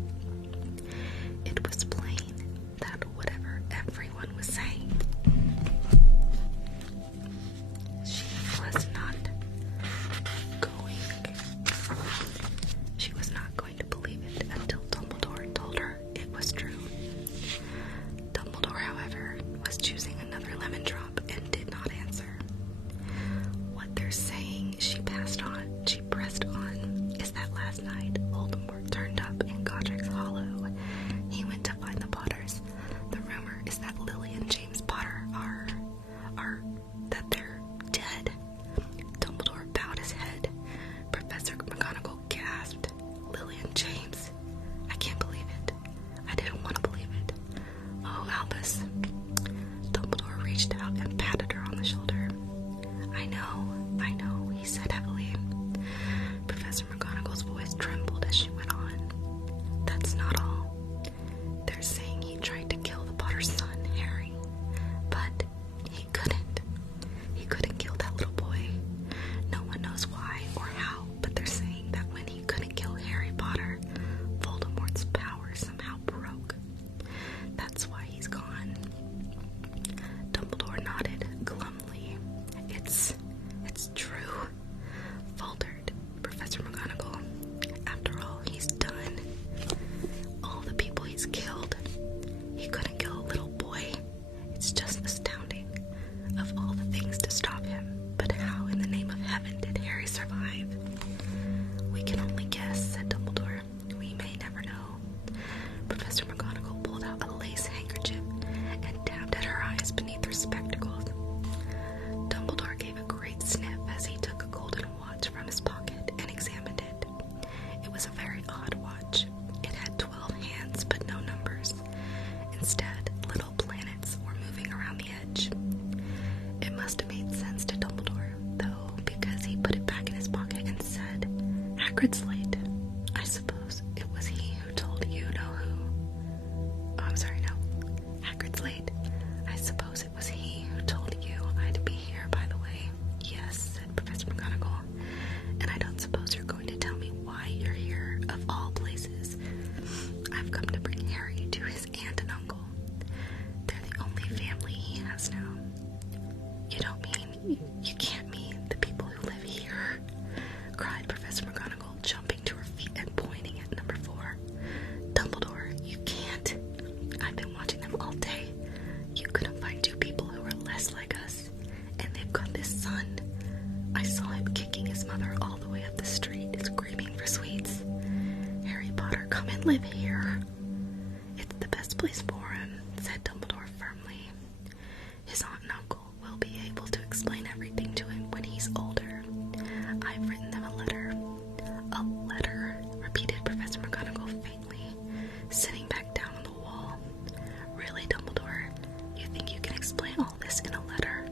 It was plain that whatever everyone was saying, she was not going to believe it until Dumbledore told her it was true. Dumbledore, however, was choosing another lemon drop and did not answer. What they're saying, she pressed on, is that last night Voldemort turned up in Godric's Hollow. He went to find the Potters. The rumor is that Lily and James Potter that they're dead. Dumbledore bowed his head. Professor McGonagall gasped. Lily and James. I can't believe it. I didn't want to believe it. Oh, Albus. Dumbledore reached out and patted her on the shoulder. I know, he said heavily. Professor McGonagall's voice trembled as she went on. That's not all. They're saying he tried to kill the Potter's son, Harry. But he couldn't. He couldn't kill that little boy. No one knows why or how, but they're saying that when he couldn't kill Harry Potter, Voldemort's power somehow broke. That's why he's gone. Dumbledore nodded glumly. It's true, faltered Professor McGonagall. After all he's done, all the people he's killed, he couldn't kill a little boy. It's just astounding. Of all the things to stop him, but how in the name of heaven did Harry survive? We can only guess, said Dumbledore. We may never know. Professor McGonagall pulled out a lace handkerchief and dabbed at her eyes beneath her spectacles. Dumbledore gave a great sniff as he took a golden watch from his pocket and examined it. It was a very odd watch. It had 12 hands but no numbers. Instead, little planets were moving around the edge. It must have made sense to Dumbledore, though, because he put it back in his pocket and said, Hagrid's late. I suppose it was he who told you-know-who. Oh, I'm sorry, no. Hagrid's late. I suppose it was he who told you I'd be here, by the way. Yes, said Professor McGonagall. And I don't suppose you're going to tell me why you're here, of all places. I've come to bring Harry to his aunt and uncle. They're the only family he has now. You can't mean the people who live here, cried Professor McGonagall, jumping to her feet and pointing at number 4. Dumbledore, you can't. I've been watching them all day. You couldn't find 2 his mother all the way up the street, screaming for sweets. Harry Potter, come and live here. It's the best place for him, said Dumbledore firmly. His aunt and uncle will be able to explain everything to him when he's older. I've written them a letter. A letter, repeated Professor McGonagall faintly, sitting back down on the wall. Really, Dumbledore? You think you can explain all this in a letter?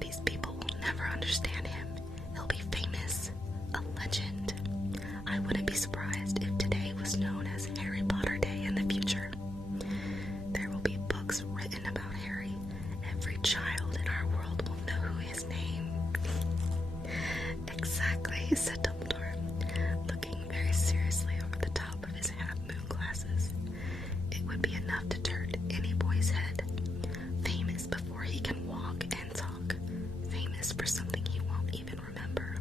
These people will never understand him. He'll be famous, a legend. I wouldn't be surprised if today was known as Harry Potter Day in the future. There will be books written about Harry. Every child in our world will know his name. Exactly, said Dumbledore, looking very seriously over the top of his half-moon glasses. It would be enough to turn any boy's head. Famous before he can walk and talk. Famous for something he won't even remember.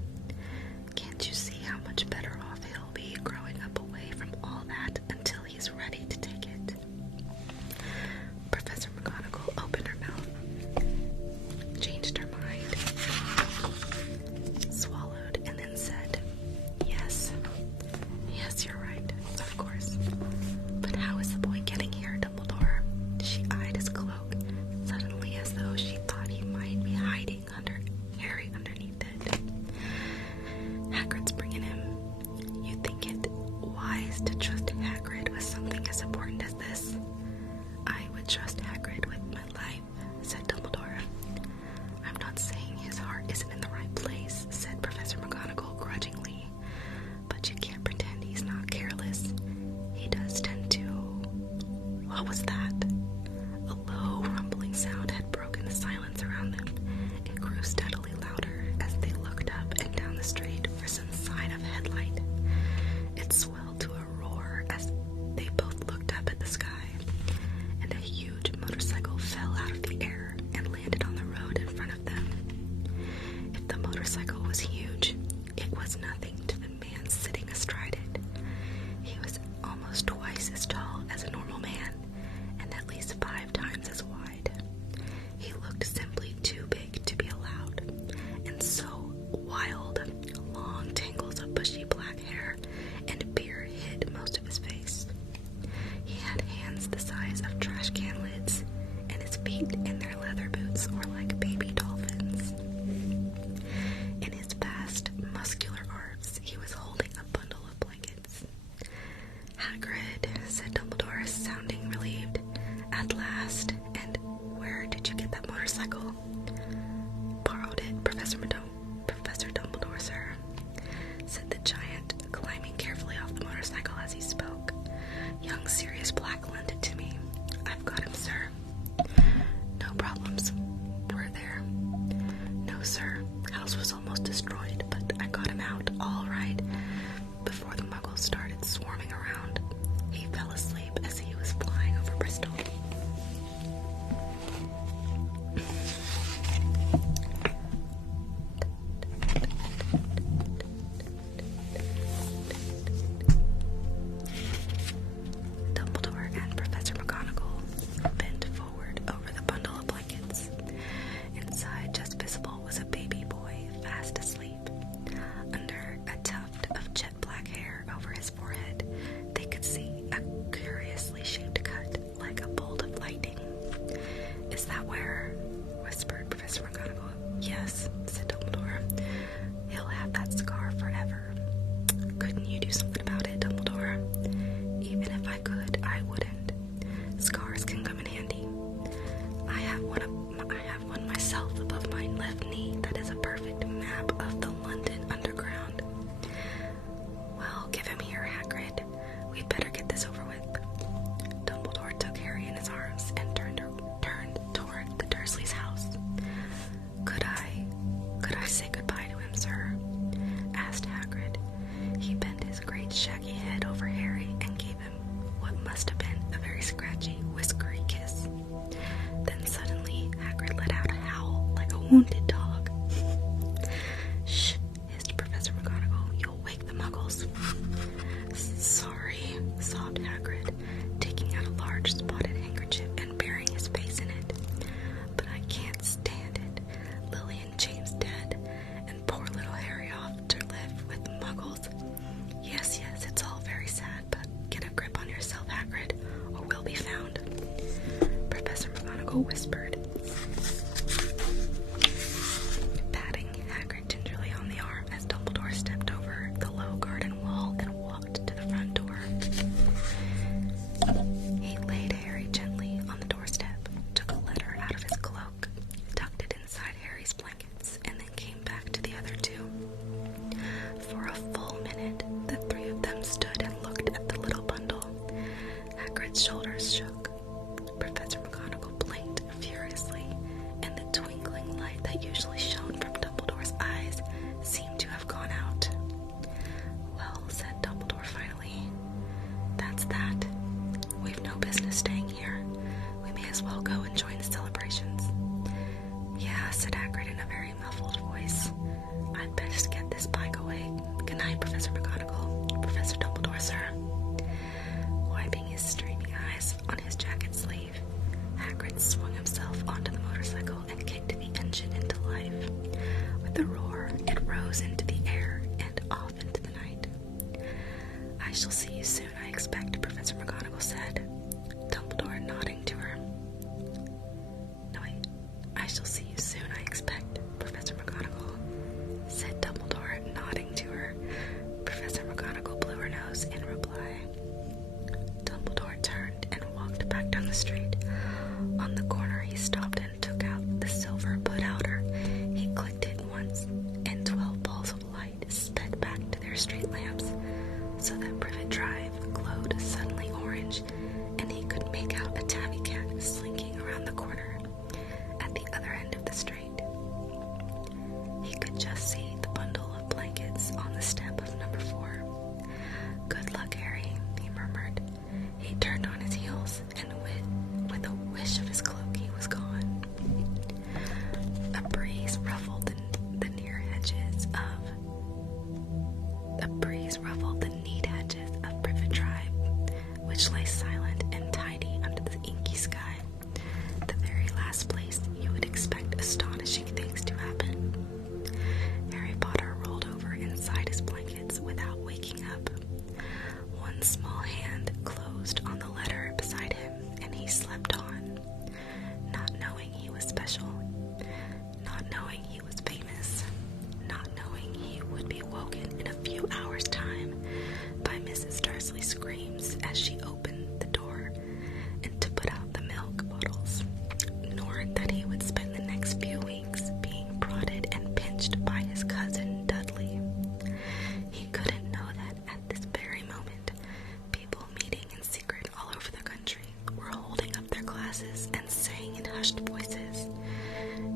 Can't you see how much better off he'll be growing up away from all that until he's ready to take it? Professor McGonagall opened her mouth, changed her mind, swallowed, and then said, Yes, you're right, of course. But how is the boy getting here, Dumbledore? She eyed his cloak, suddenly as though she thought he might be hiding under Harry underneath it. Hagrid's bringing him. You think it wise to trust Hagrid with something as important as this? I would trust Hagrid with my life, said Dumbledore. I'm not saying his heart isn't in the right place, said Professor McGonagall grudgingly. But you can't pretend he's not careless. He does tend to... What was that? A low, rumbling sound had broken the silence around them. It grew steadily louder as they looked up and down the street for some sign of headlight. It swelled to a roar as they both looked up at the sky, and a huge motorcycle fell out of the air and landed on the road in front of them. If the motorcycle was huge, it was nothing to the man sitting astride it. He was almost twice as tall as a normal man, and at least 5 times as wide. He looked simply too big to be allowed, and so wild, long tangles of bushy black hair and beard hid most of his face. He had hands the size of trash can lids, and his feet in their leather boots were like baby dolphins. In his vast, muscular arms, he was holding a bundle of blankets. Hagrid, said Dumbledore, sounding relieved. At last. And where did you get that motorcycle? Borrowed it, Professor Dumbledore, sir, said the giant, climbing carefully off the motorcycle as he spoke. Young Sirius Black lent it to me. I've got him, sir. No problems, were there? No, sir. House was almost destroyed, but I got him out all right before the muggles started swarming around. He fell asleep as he was flying over Bristol. Dumbledore and Professor McGonagall bent forward over the bundle of blankets. Inside, just visible, was a baby boy fast asleep. Under a tuft of jet black hair over his forehead, they could see a curiously shaped cut like a bolt of lightning. Is that where? Whispered Professor McGonagall. Yes, said Dumbledore. He'll have that scar forever. Couldn't you do something about it, Dumbledore? Even if I could, I wouldn't. Scars can come in handy. I have one myself above my left knee that is a perfect map of the London Underground. Well, give him here, Hagrid. We'd better get this over with. Dumbledore took Harry in his arms and turned toward the Dursleys' house. Could I say goodbye to him, sir? Asked Hagrid. He bent his great shaggy head over Harry and gave him what must have been a very scratchy, whiskery kiss. Then suddenly Hagrid let out a howl like a wounded dog. Shh, hissed Professor McGonagall. You'll wake the muggles. Sorry, sobbed Hagrid, taking out a large spotted handkerchief and burying his face in it. But I can't stand it. Lily and James dead, and poor little Harry off said Hagrid in a very muffled voice. I'd best get this bike away. Good night, Professor McGonagall. Professor Dumbledore, sir. Wiping his streaming eyes on his jacket sleeve, Hagrid swung himself onto the motorcycle and kicked the engine into life. With a roar, it rose into the air and off into the night. I shall see you soon, I expect, Professor McGonagall said, Dumbledore nodding to her. No, wait. I shall see you soon, I expect, Professor McGonagall said Dumbledore, nodding to her. Professor McGonagall blew her nose in reply. Dumbledore turned and walked back down the street. On the corner, he stopped and took out the silver put-outer. He clicked it once, and 12 balls of light sped back to their street lamps, so that Privet Drive glowed suddenly orange, and he could make out a tabby cat slinking around the corner at the other end of the street. He could just see the bundle of blankets on the step of number 4. Good luck, Harry, he murmured. He turned on his heels, and with a whish of his cloak, he was gone. A breeze ruffled the neat hedges of Privet Drive, which lay silent and tidy under the inky sky, the very last place you would expect astonishing things to happen. Harry Potter rolled over inside his blankets without waking up. One small hand closed on the letter beside him, and he slept on, not knowing he was special, not knowing he was famous, not knowing he would be woken in a few hours' time by Mrs. Dursley's screams as she opened the door and to put out the milk bottles, nor that he would spend the next few weeks being prodded and pinched by his cousin Dudley. He couldn't know that at this very moment, people meeting in secret all over the country were holding up their glasses and saying in hushed voices,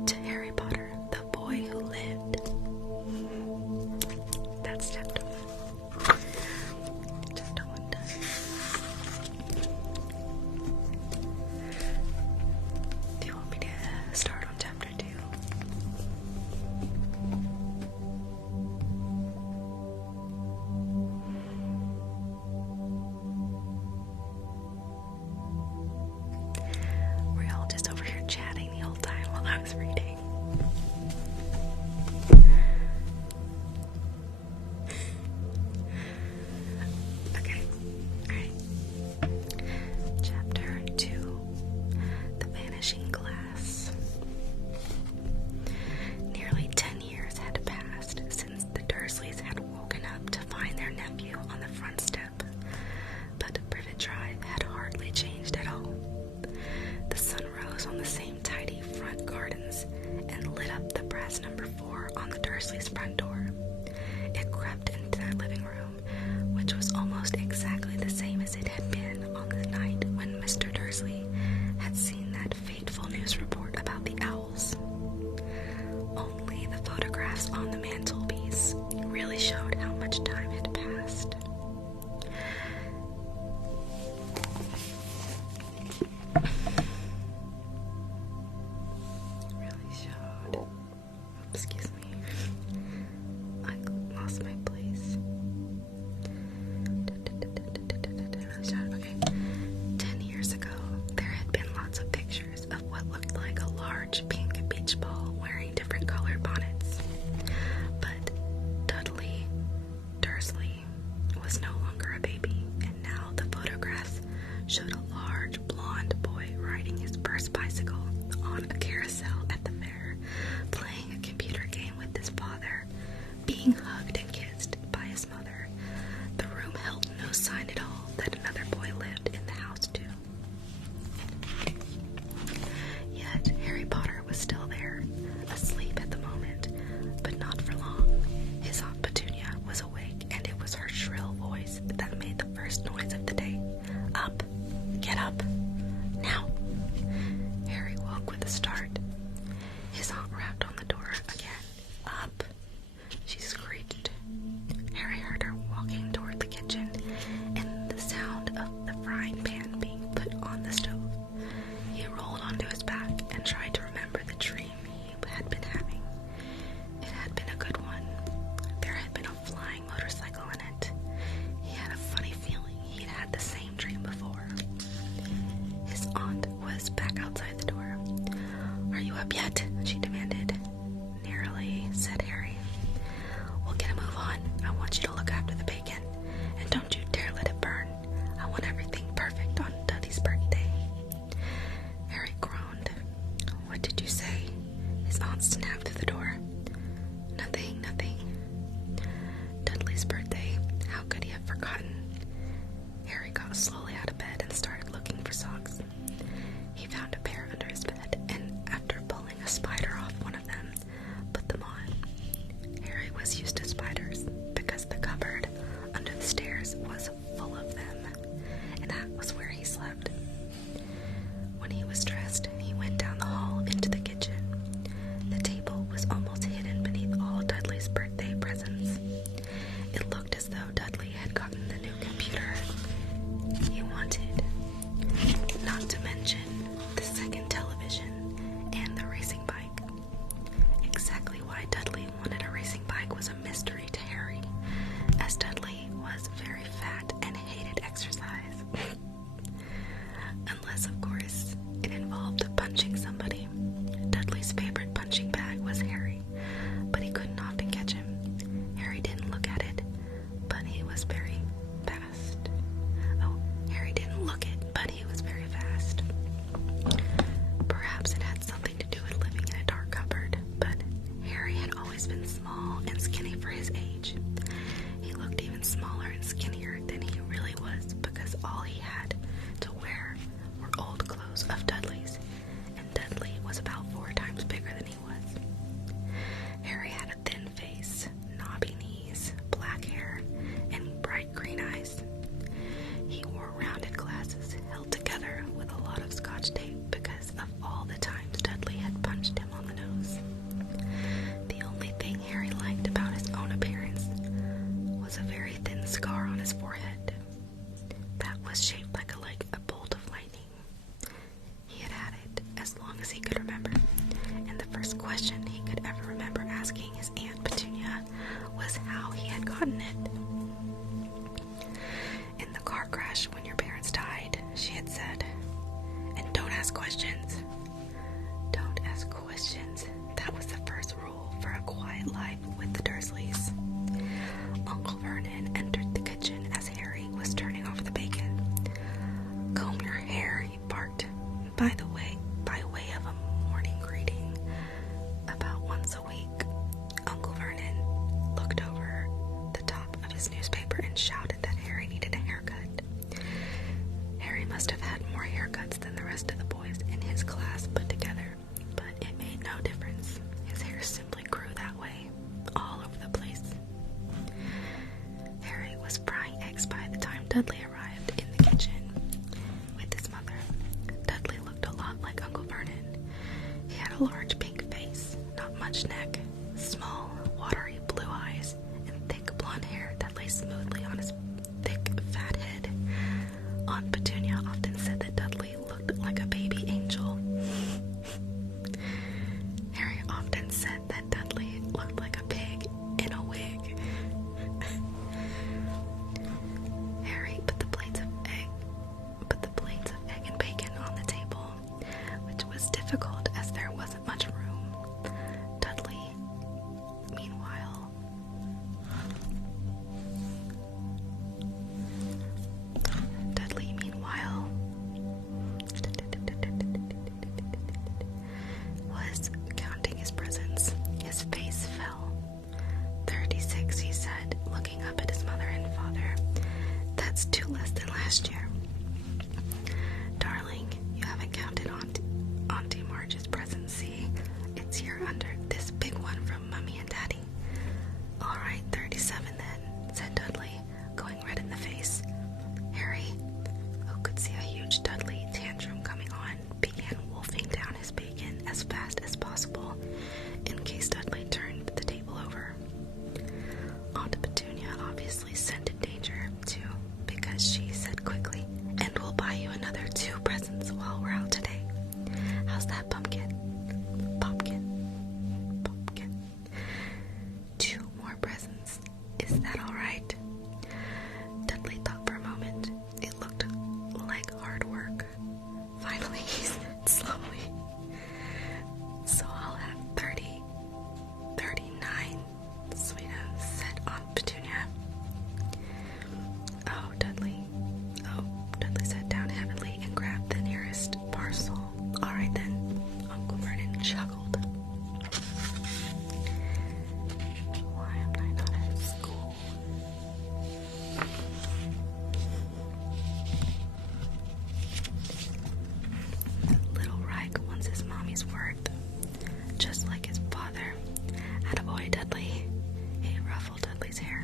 "To Harry Potter, the boy who lived." That's chapter 1. Chapter 1 done. Do you want me to start on chapter 2? Were y'all just over here chatting the whole time while I was reading? Okay, alright. Chapter 2, The Vanishing Glass. Nearly 10 years had passed since the Dursleys had woken up to find their nephew on the front step, but Privet Drive had hardly changed at all. The sun rose on the same tidy front gardens and lit up the brass number 4 on the Dursleys' front door. It crept into their living room, which was almost exactly the same as it had been on the night when Mr. Dursley had seen that fateful news report about the owls. Only the photographs on the mantelpiece really showed how much time had passed. Really showed. Excuse me. I lost my place. Okay. 10 years ago, there had been lots of pictures of what looked like a large pink beach ball wearing different colored bonnets. But Dudley Dursley was no longer a baby, and now the photographs showed a large blonde boy riding his first bicycle on a carousel at the fair, playing a computer game with his father, being hugged and kissed by his mother. The room held no sign at all that another boy lived in the house too. Yet Harry Potter was still there, asleep at the moment, but not for long. His Aunt Petunia was awake, and it was her shrill voice that made the first noise of the day. Up! Get up! Now! Harry woke with a start. His aunt rapped on the door again. Up! She screeched. Harry heard her walking toward the kitchen, and the sound of the frying pan being put on the stove. He rolled onto his back and tried to remember the dream he had been up yet?" she demanded. "Nearly," said Harry. "We'll get a move on. I want you to look after the bacon. And don't you dare let it burn. I want everything perfect on Dudley's birthday." Harry groaned. "What did you say?" His aunt snapped through the door. Nothing. Dudley's birthday. How could he have forgotten? Harry got slowly out of bed and started looking for socks. He found a pair under his bed, and after pulling a spider off one of them, put them on. Harry was used to spiders because the cupboard under the stairs was full of them, and that was where he slept. When he was dressed, he went down the hall into the kitchen. The table was almost hidden beneath all Dudley's birthday presents. It looked as though Dudley had gotten the new computer he wanted, not to mention the second television and the racing bike. Exactly why Dudley wanted a racing bike was a mystery to Harry, as Dudley was very fat and hated exercise. Unless, of course, it involved punching somebody. Dudley's favorite punching bag was Harry, but he couldn't often catch him. Harry didn't look at it, but he was very fast. Harry didn't look it, but he was very fast. Perhaps it had something to do with living in a dark cupboard, but Harry had always been small and skinny for his age. He looked even smaller and skinnier than he really was because all he had to wear were old clothes of Dudley's, and Dudley was about 4 times bigger than he was. Harry had a thin face, knobby knees, black hair, and bright green eyes. He wore rounded glasses held together with a lot of Scotch tape because of all the times Dudley had punched him on the nose. The only thing Harry liked about his own appearance was a very thin scar on his forehead. That was shaped like a bolt of lightning. He had had it as long as he could remember, and the first question he could ever remember asking his Aunt Petunia was how he had gotten it. "In the car crash when your parents died," she had said. "And don't ask questions." Don't ask questions. That was the first rule for a quiet life with the Dursleys. Uncle Vernon entered the kitchen as Harry was turning over the bacon. "Comb your hair," he barked. By way of a morning greeting, about once a week, Uncle Vernon looked over the top of his newspaper and shouted that Harry needed a haircut. Harry must have had more haircuts than the rest of the boys in his class put together, but it made no difference. His hair simply grew that way, all over the place. Harry was frying eggs by the time Dudley arrived in the kitchen with his mother. Dudley looked a lot like Uncle Vernon. He had a large pink face, not much neck, small, watery blue eyes, and thick blonde hair that lay smoothly on his thick, fat head. Aunt Petunia often said that Dudley looked like a baby angel. Harry often said that Dudley looked like a pig in a wig. Harry put the plates of egg and bacon on the table, which was difficult as there wasn't much room. Dudley, meanwhile, was counting his presents. His face fell. 36, he said, looking up at his mother and father. "That's 2 less than last year." "Darling, you haven't counted Auntie Marge's presents, see? It's here under this big one from Mummy and Daddy." "All right, 37 then," said Dudley, going red in the face. Harry, who could see a huge Dudley tantrum coming on, began wolfing down his bacon as fast as possible in case Dudley turned the table over. Aunt Petunia obviously scented danger, too, because she said quickly, "And we'll buy you another 2 presents while we're out today. How's that, Pumpkin?" Pumpkin. 2 more presents. Is that all right? Dudley thought for a moment. It looked like hard work. Finally, he said slowly, just like his father. Attaboy, Dudley. He ruffled Dudley's hair.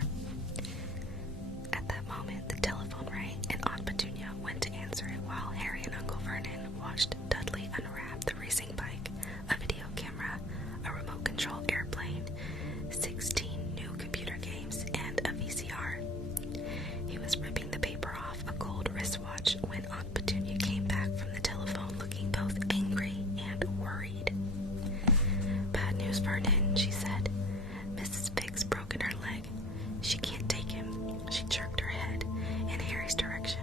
At that moment, the telephone rang, and Aunt Petunia went to answer it while Harry and Uncle Vernon watched Dudley unwrap the racing bike, a video camera, a remote-control airplane, 16 new computer games, and a VCR. He was ripping the paper off a gold wristwatch when Aunt Petunia came back from the telephone looking both angry and worried. "Bad news, Vernon," she said. "Mrs. Figg's broken her leg. She can't take him." She jerked her head in Harry's direction.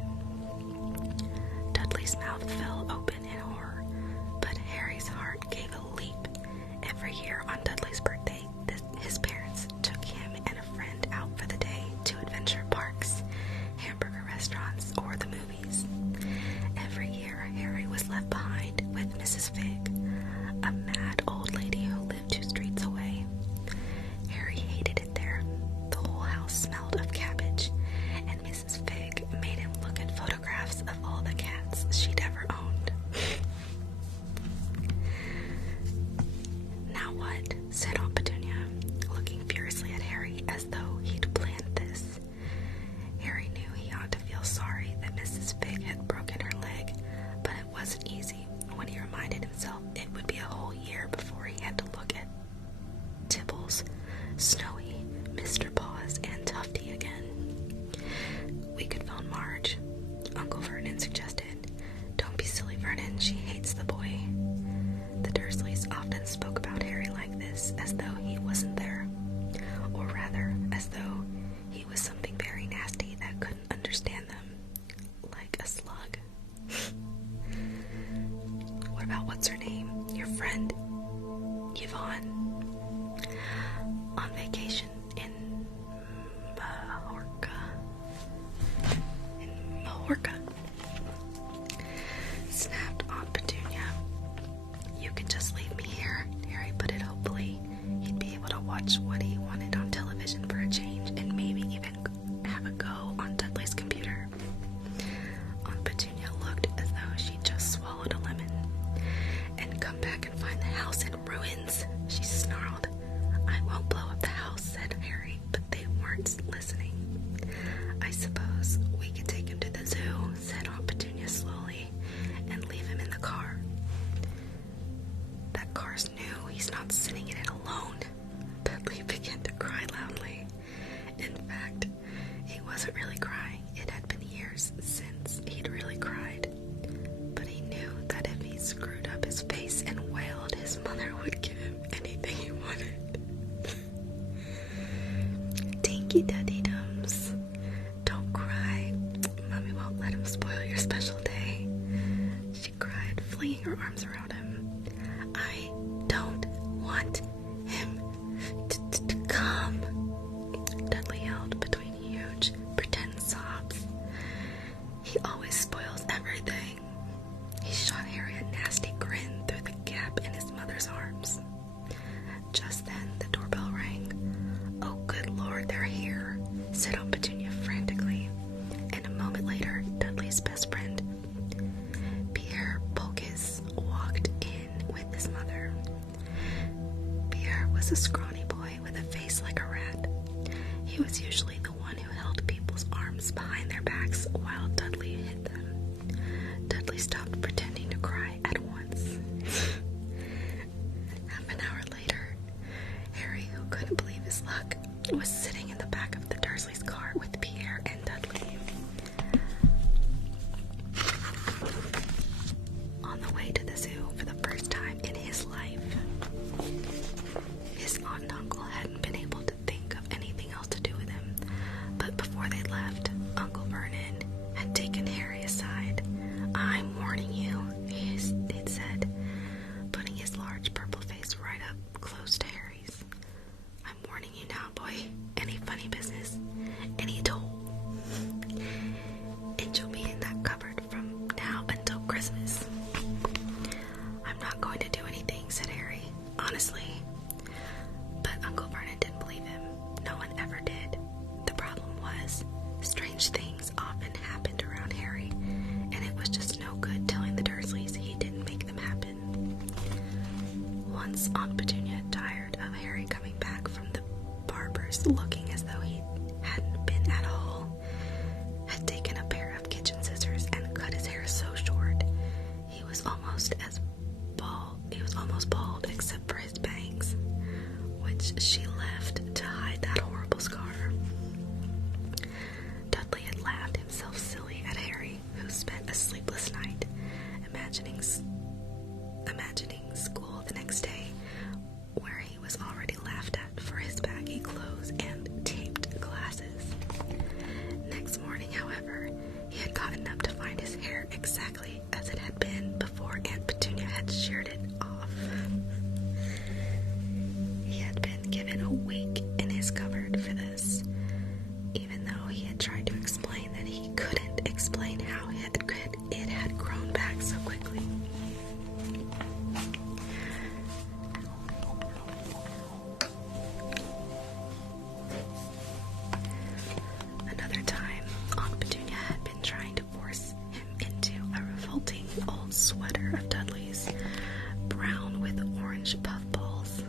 Dudley's mouth fell open in horror, but Harry's heart gave a leap. Every year on Dudley's birthday, his parents took him and a friend out for the day to adventure parks, hamburger restaurants, or the movies. Every year, Harry was left behind with Mrs. Figg, a mad old lady who lived 2 streets away. Harry hated it there. The whole house smelled of cabbage, and Mrs. Figg made him look at photographs of all the cats she'd ever owned. "Now what?" said Aunt Petunia, looking furiously at Harry as though he'd planned this. Harry knew he ought to feel sorry that Mrs. Figg had broken her leg, but it wasn't easy when he reminded himself it would be a whole year before he had to look at Tibbles, Snowy, Mr. Paws, and Tufty again. "We could phone Marge," Uncle Vernon suggested. "Don't be silly, Vernon. She hates the boy." The Dursleys often spoke about Harry like this, as though he wasn't there. Or rather, as though he was something very nasty that couldn't understand them. Like a slug. "What about what's her name? Your friend? Yvonne?" "On vacation in Majorca," snapped Aunt Petunia. "You could just leave me here," Harry put it hopefully. He'd be able to watch what he wanted on television for a change, and maybe even have a go on Dudley's computer. Aunt Petunia looked as though she'd just swallowed a lemon. "And come back and find the house in ruins," she snarled. "I won't blow up the house," said Harry, but they weren't listening. "I suppose we could take him to the zoo," said Aunt Petunia slowly, "and leave him in the car." "That car's new. He's not sitting in it alone." Dudley began to cry loudly. In fact, he wasn't really crying. It had been years since he'd really cried. But he knew that if he screwed up his face and wailed, his mother would give him anything he wanted. "Dinky Duddy Dums, don't cry. Mommy won't let him spoil your special day," she cried, flinging her arms around him. "I don't want him to come," Dudley yelled between huge, pretend sobs. "He always spoils everything." He shot Harry a nasty grin through the gap in his mother's arms. Just then, the doorbell rang. "Oh, good Lord, they're here," said Aunt Petunia frantically. And a moment later, Dudley's best friend, Pierre Polkis, walked in with his mother. Pierre was a scrawny boy with a face like a rat. He was usually the one who held people's arms behind their backs while Dudley hit them. Dudley stopped pretending to cry at once. Half an hour later, Harry, who couldn't believe his luck, was sitting in the back of the Dursleys' car with Pierre and Dudley. On the way to the zoo for the first time in his life. His aunt and uncle hadn't been able to think of anything else to do with him, but before they left, Uncle Vernon had taken Harry aside. "I'm warning you," he'd said, putting his large purple face right up close to Harry's. "I'm warning you now, boy, Once Aunt Petunia, tired of Harry coming back from the barber's looking as though he hadn't been at all, had taken a pair of kitchen scissors and cut his hair so short he was almost bald except for his bangs, which she left to hide that horrible scar. Dudley had laughed himself silly at Harry, who spent a sleepless night imagining school the next day, where he was already laughed at for his baggy clothes and taped glasses. Next morning, however, he had gotten up to find his hair exactly as it had been before Aunt Petunia had sheared it off. He had been given a week in his cupboard for this, even though he had tried to explain that he couldn't explain how it had grown back so quickly. Another time, Aunt Petunia had been trying to force him into a revolting old sweater of Dudley's, brown with orange puffballs.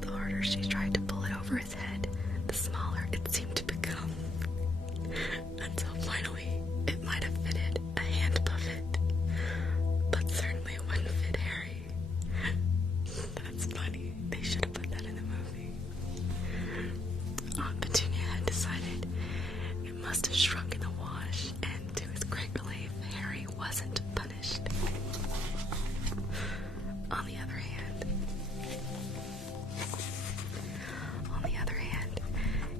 The harder she tried to pull it over his head, the smaller it seemed to become, until finally it might have fitted a hand puppet, but certainly wouldn't fit Harry. That's funny. They should have put that in the movie. Aunt Petunia had decided it must have shrunk in the wash, and to his great relief, Harry wasn't punished. On the other hand,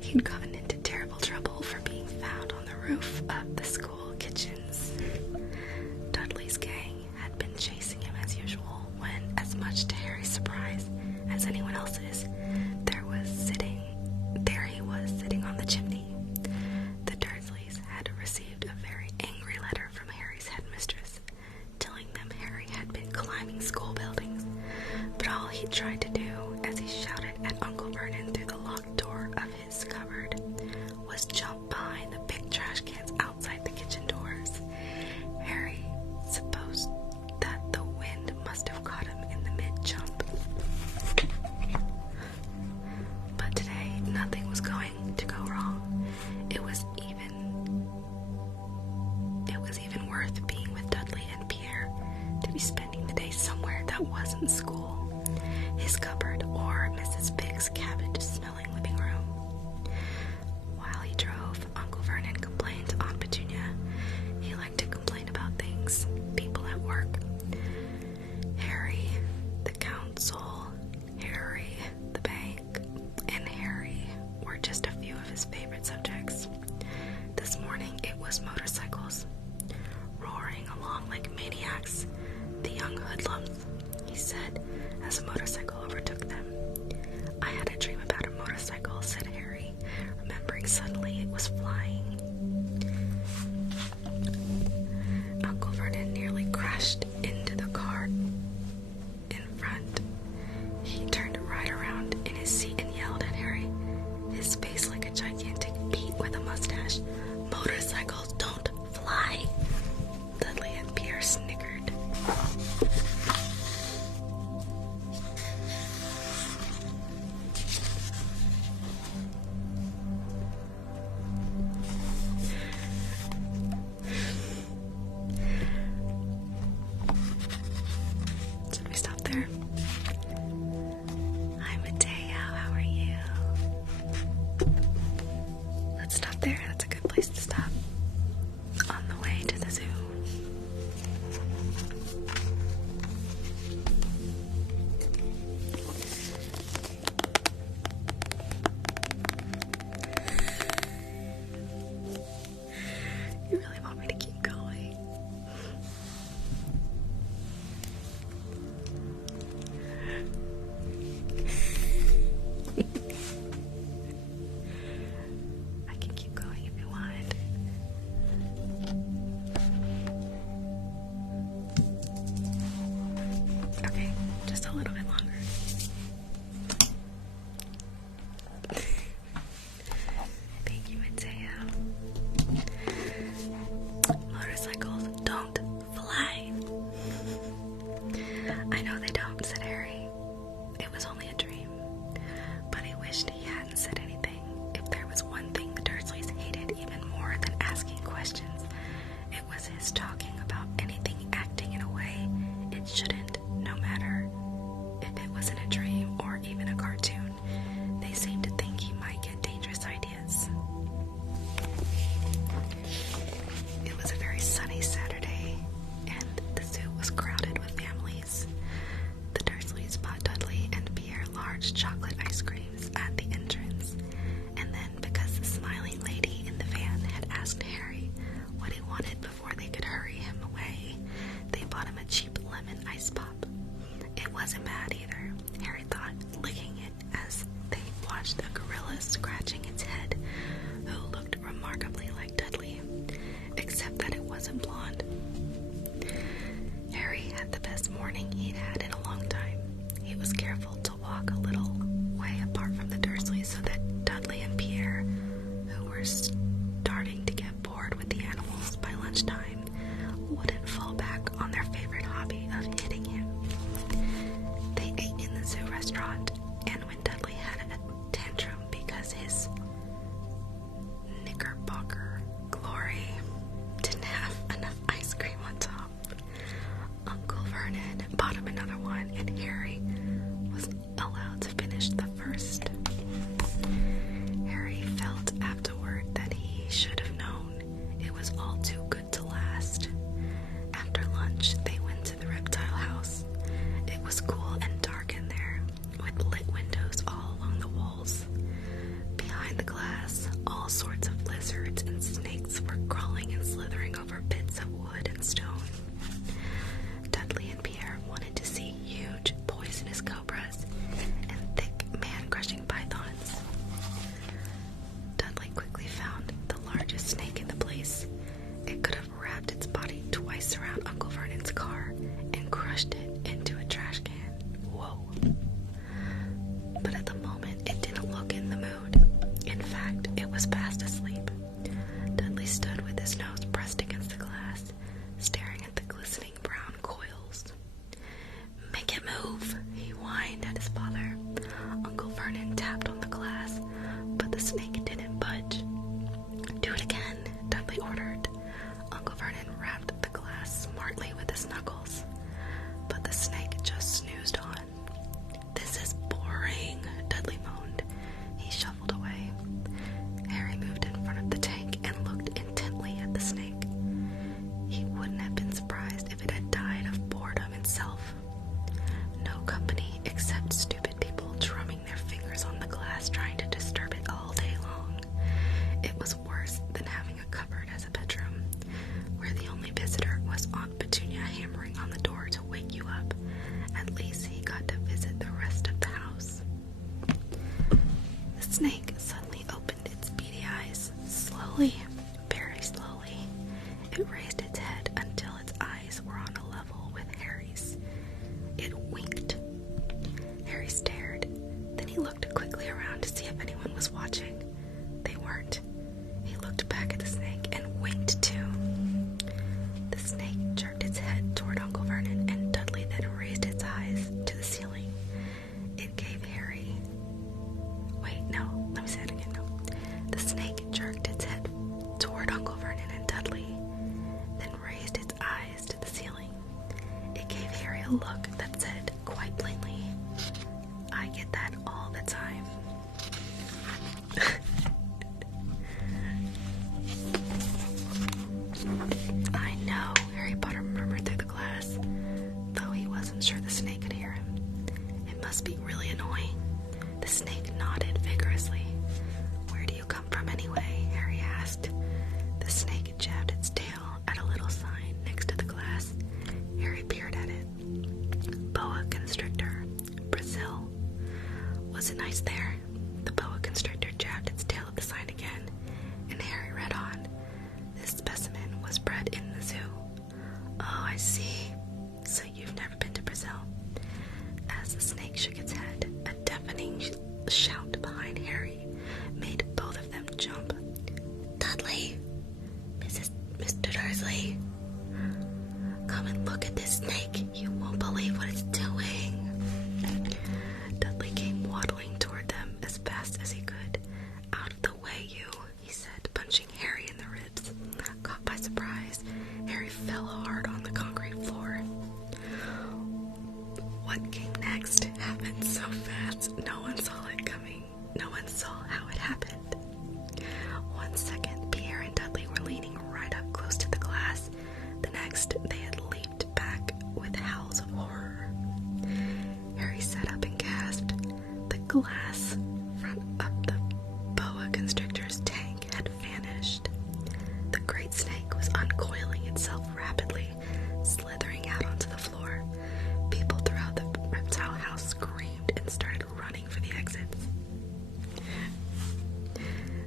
he'd gotten into terrible trouble for being found on the roof of the school kitchens. Dudley's gang had been chasing him as usual when, as much to Harry's surprise as anyone else's, there he was sitting on the chimney. The Dursleys had received a very angry letter from Harry's headmistress, telling them Harry had been climbing school buildings, but all he tried to do, as he shouted at Uncle Vernon through the locked door of his cupboard, was jump behind the big trash cans outside the kitchen doors. Harry supposed that the wind must have caught him in the mid-jump. But today, nothing was going to go wrong. It was even worth being with Dudley and Pierre to be spending the day somewhere that wasn't school, his cupboard, or Mrs. Pig's cabbage-smelling living room. While he drove, Uncle Vernon complained to Aunt Petunia. He liked to complain about things, people at work. Harry, the council, Harry, the bank, and Harry were just a few of his favorite subjects. This morning it was motorcycles, roaring along like maniacs. The young hoodlums, he said, as a motorcycle overtook them. I had a dream about a motorcycle, said Harry, remembering suddenly it was flying. Uncle Vernon nearly crashed into the car in front. He turned right around in his seat and yelled at Harry, his face like a gigantic beet with a mustache, "Motorcycles don't fly!" Dudley and Pierre snickered. wasn't a dream or even a cartoon. They seemed to think he might get dangerous ideas. It was a very sunny Saturday, and the zoo was crowded with families. The Dursleys bought Dudley and Pierre large chocolate ice creams at the entrance, and then because the smiling lady in the van had asked Harry what he wanted before they could hurry him away, they bought him a cheap lemon ice pop. It wasn't bad either, Harry thought, licking it as they watched a gorilla scratching its head, who looked remarkably like Dudley, except that it wasn't blonde. Harry had the best morning he'd had in a long time. He was careful to walk a little way apart from the Dursleys so that Dudley and Pierre, who were starting to get bored with the animals by lunchtime, wouldn't fall back on their favorite hobby of hitting him. They ate in the zoo restaurant, and when Dudley had a tantrum because his knickerbocker glory didn't have enough ice cream on top, Uncle Vernon bought him another one, and Harry was allowed to finish the first. Harry felt afterward that he should have known it was all too good to last. After lunch, they went to the reptile house. It was cool and dark in there, with lit windows all along the walls. Behind the glass, all sorts of lizards and snakes were crawling and slithering over bits of wood and stone. Dudley and Pierre wanted to see huge, poisonous cobras and thick, man-crushing pythons. Dudley quickly found the largest snake in the place. It could have wrapped its body twice around Uncle Vernon's car and crushed it into a trash can. Whoa. But at the moment, it didn't look in the mood. In fact, it was fast asleep. Dudley stood with his nose pressed against the glass, staring at the glistening brown coils. "Make it move," he whined at his father. Uncle Vernon tapped on the glass, but the snake didn't budge. "Do it again," Dudley ordered. Uncle Vernon rapped the glass smartly with his knuckles, but the snake just snoozed on. "This is boring," Dudley moaned. He shuffled away. Harry moved in front of the tank and looked intently at the snake. He wouldn't have been surprised if it had died of boredom itself. No company except stupid people drumming their fingers on the glass trying to disturb it all day long. It was worse than having a cupboard as a bedroom, where the only visitor was Aunt Petunia hammering on the door to wake you up. At least he got to visit the rest of the house. The snake suddenly opened its beady eyes, slowly, very slowly. It raised its head until its eyes were on a level with Harry's. It winked. Harry stared. Then he looked quickly around to see if anyone was watching. They weren't. He looked back at the snake and winked too. The snake jerked its head toward Uncle Vernon, and Dudley then raised its eyes to the ceiling. It gave Harry... Wait, no, let me say it again, no. The snake jerked its head toward Uncle Vernon and Dudley, then raised its eyes to the ceiling. It gave Harry a look that said quite plainly, "I get that all the time." "I know," Harry Potter murmured through the glass, though he wasn't sure the snake could hear him. "It must be really annoying." The snake nodded vigorously. "Where do you come from anyway?" Harry asked. The snake jabbed its tail at a little sign next to the glass. Harry peered at it. "Boa constrictor, Brazil." "Was it nice there?" The boa constrictor jabbed its tail at the sign again, and Harry read on. "This specimen was bred in the zoo." "Oh, I see. So you've never been to Brazil?" As the snake shook its head, a deafening shout behind Harry made both of them jump. "Dudley! Mr. Dursley! Come and look at this snake. You won't believe what it's doing." Dudley came waddling toward them as fast as he could. "Out of the way, you," he said, punching Harry in the ribs. Caught by surprise, Harry fell hard on the concrete floor. What came next, half happened so fast. No one saw it coming. No one saw how it happened. 1 second, Pierre and Dudley were leaning right up close to the glass. The next, they had leaped back with howls of horror. Harry sat up and gasped. The glass front of the boa constrictor's tank had vanished. The great snake was uncoiling itself rapidly, slithering out onto the floor. People throughout the reptile house screamed and started running for the exits.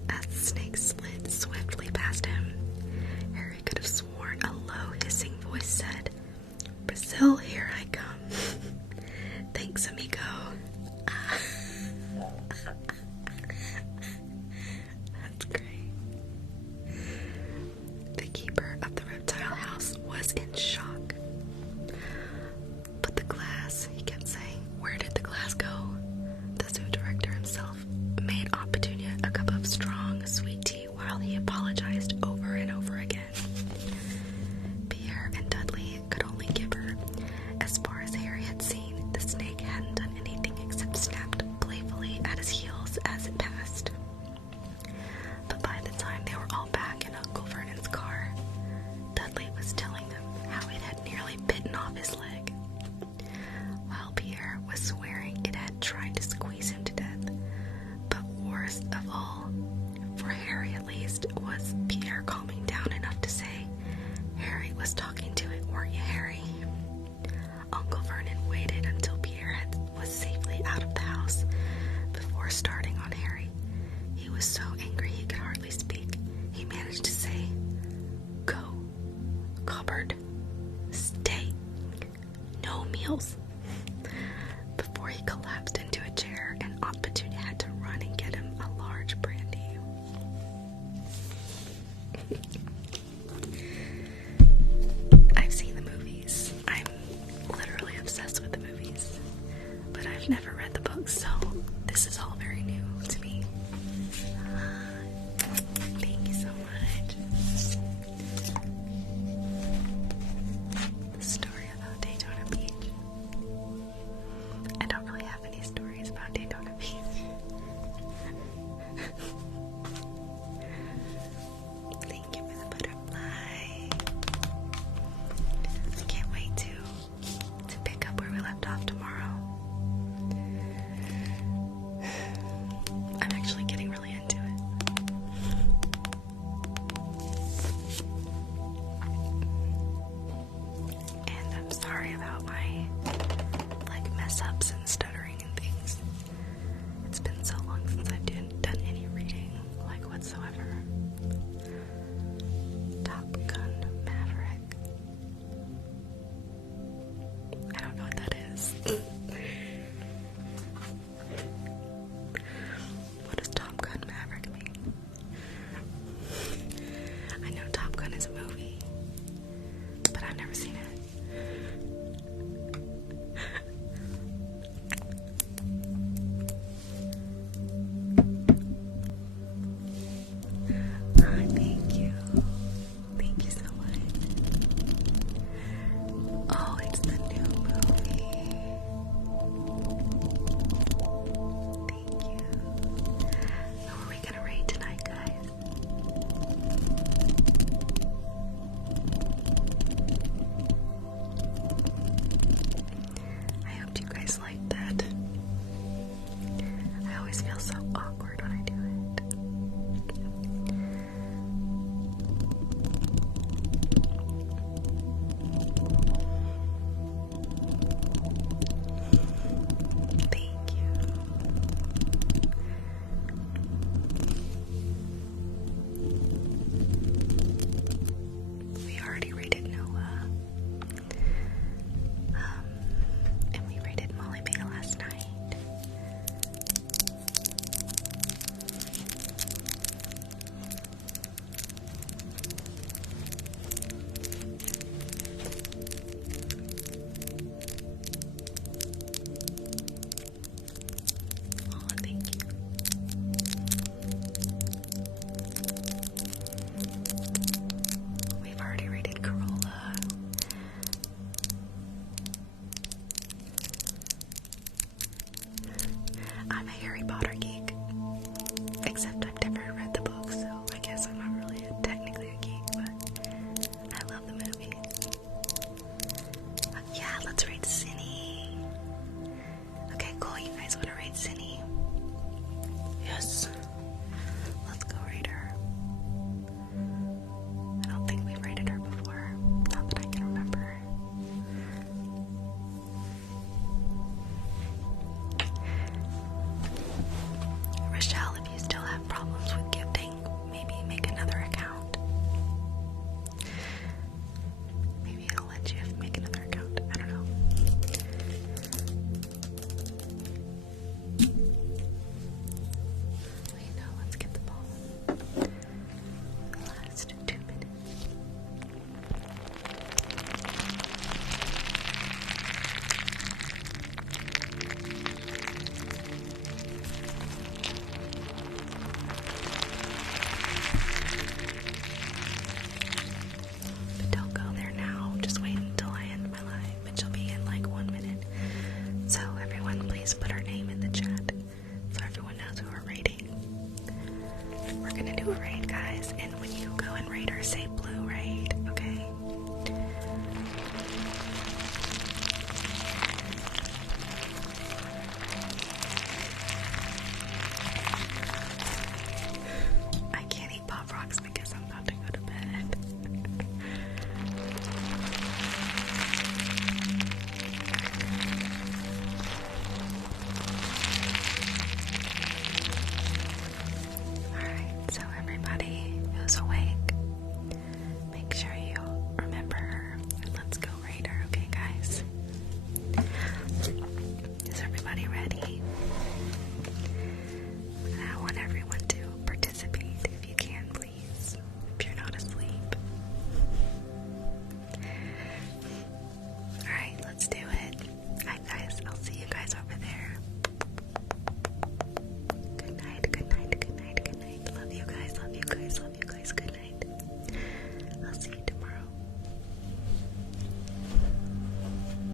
As the snake slid swiftly past him, Harry could have sworn a low hissing voice said, "Brazil, here I come." Thanks, amigo. That's great. The keeper of the reptile house was in shock. But the glass, he kept saying, where did the glass go? The zoo director himself made Aunt Petunia a cup of strong, sweet tea while he apologized over and over again. Pierre and Dudley could only give her. As far as Harry had seen, the snake hadn't done anything except snapped playfully at his heels as it passed. But by the time they were all back in Uncle Vernon's car, Dudley was telling them how it had nearly bitten off his leg, while Pierre was swearing it had tried to squeeze him to death. But worst of all, for Harry at least, was Pierre calming down enough to say, "Harry was talking to it, weren't you, Harry?" Uncle Vernon waited until Pierre was safely out of the house before starting on Harry. He was so angry he could hardly speak. He managed to say, "Go, cupboard, stay, no meals," before he collapsed into a chair and Aunt Petunia had to run and get him a large brandy. I've seen the movies. I'm literally obsessed with the movies, but I've never read the books, so this is all very new to me. Thank you so much. The story about Daytona Beach. I don't really have any stories about Daytona Beach. Thank you for the butterfly. I can't wait to pick up where we left off tomorrow. I'm actually getting really into it. And I'm sorry about my mess ups and stuttering and things. It's been so long since I've done any reading whatsoever. Top Gun Maverick. I don't know what that is. What does Top Gun Maverick mean? I know Top Gun is a movie, but I've never seen it. Thank you. Thank you so much. Oh, it's the new movie. Thank you. Who are we gonna rate tonight, guys? I hope you guys liked that. I always feel so awkward when I do it. Thank you. We already rated Noah. And we rated Molly Bay last night. who's awake. Make sure you remember her. And let's go rate her, okay, guys? Is everybody ready?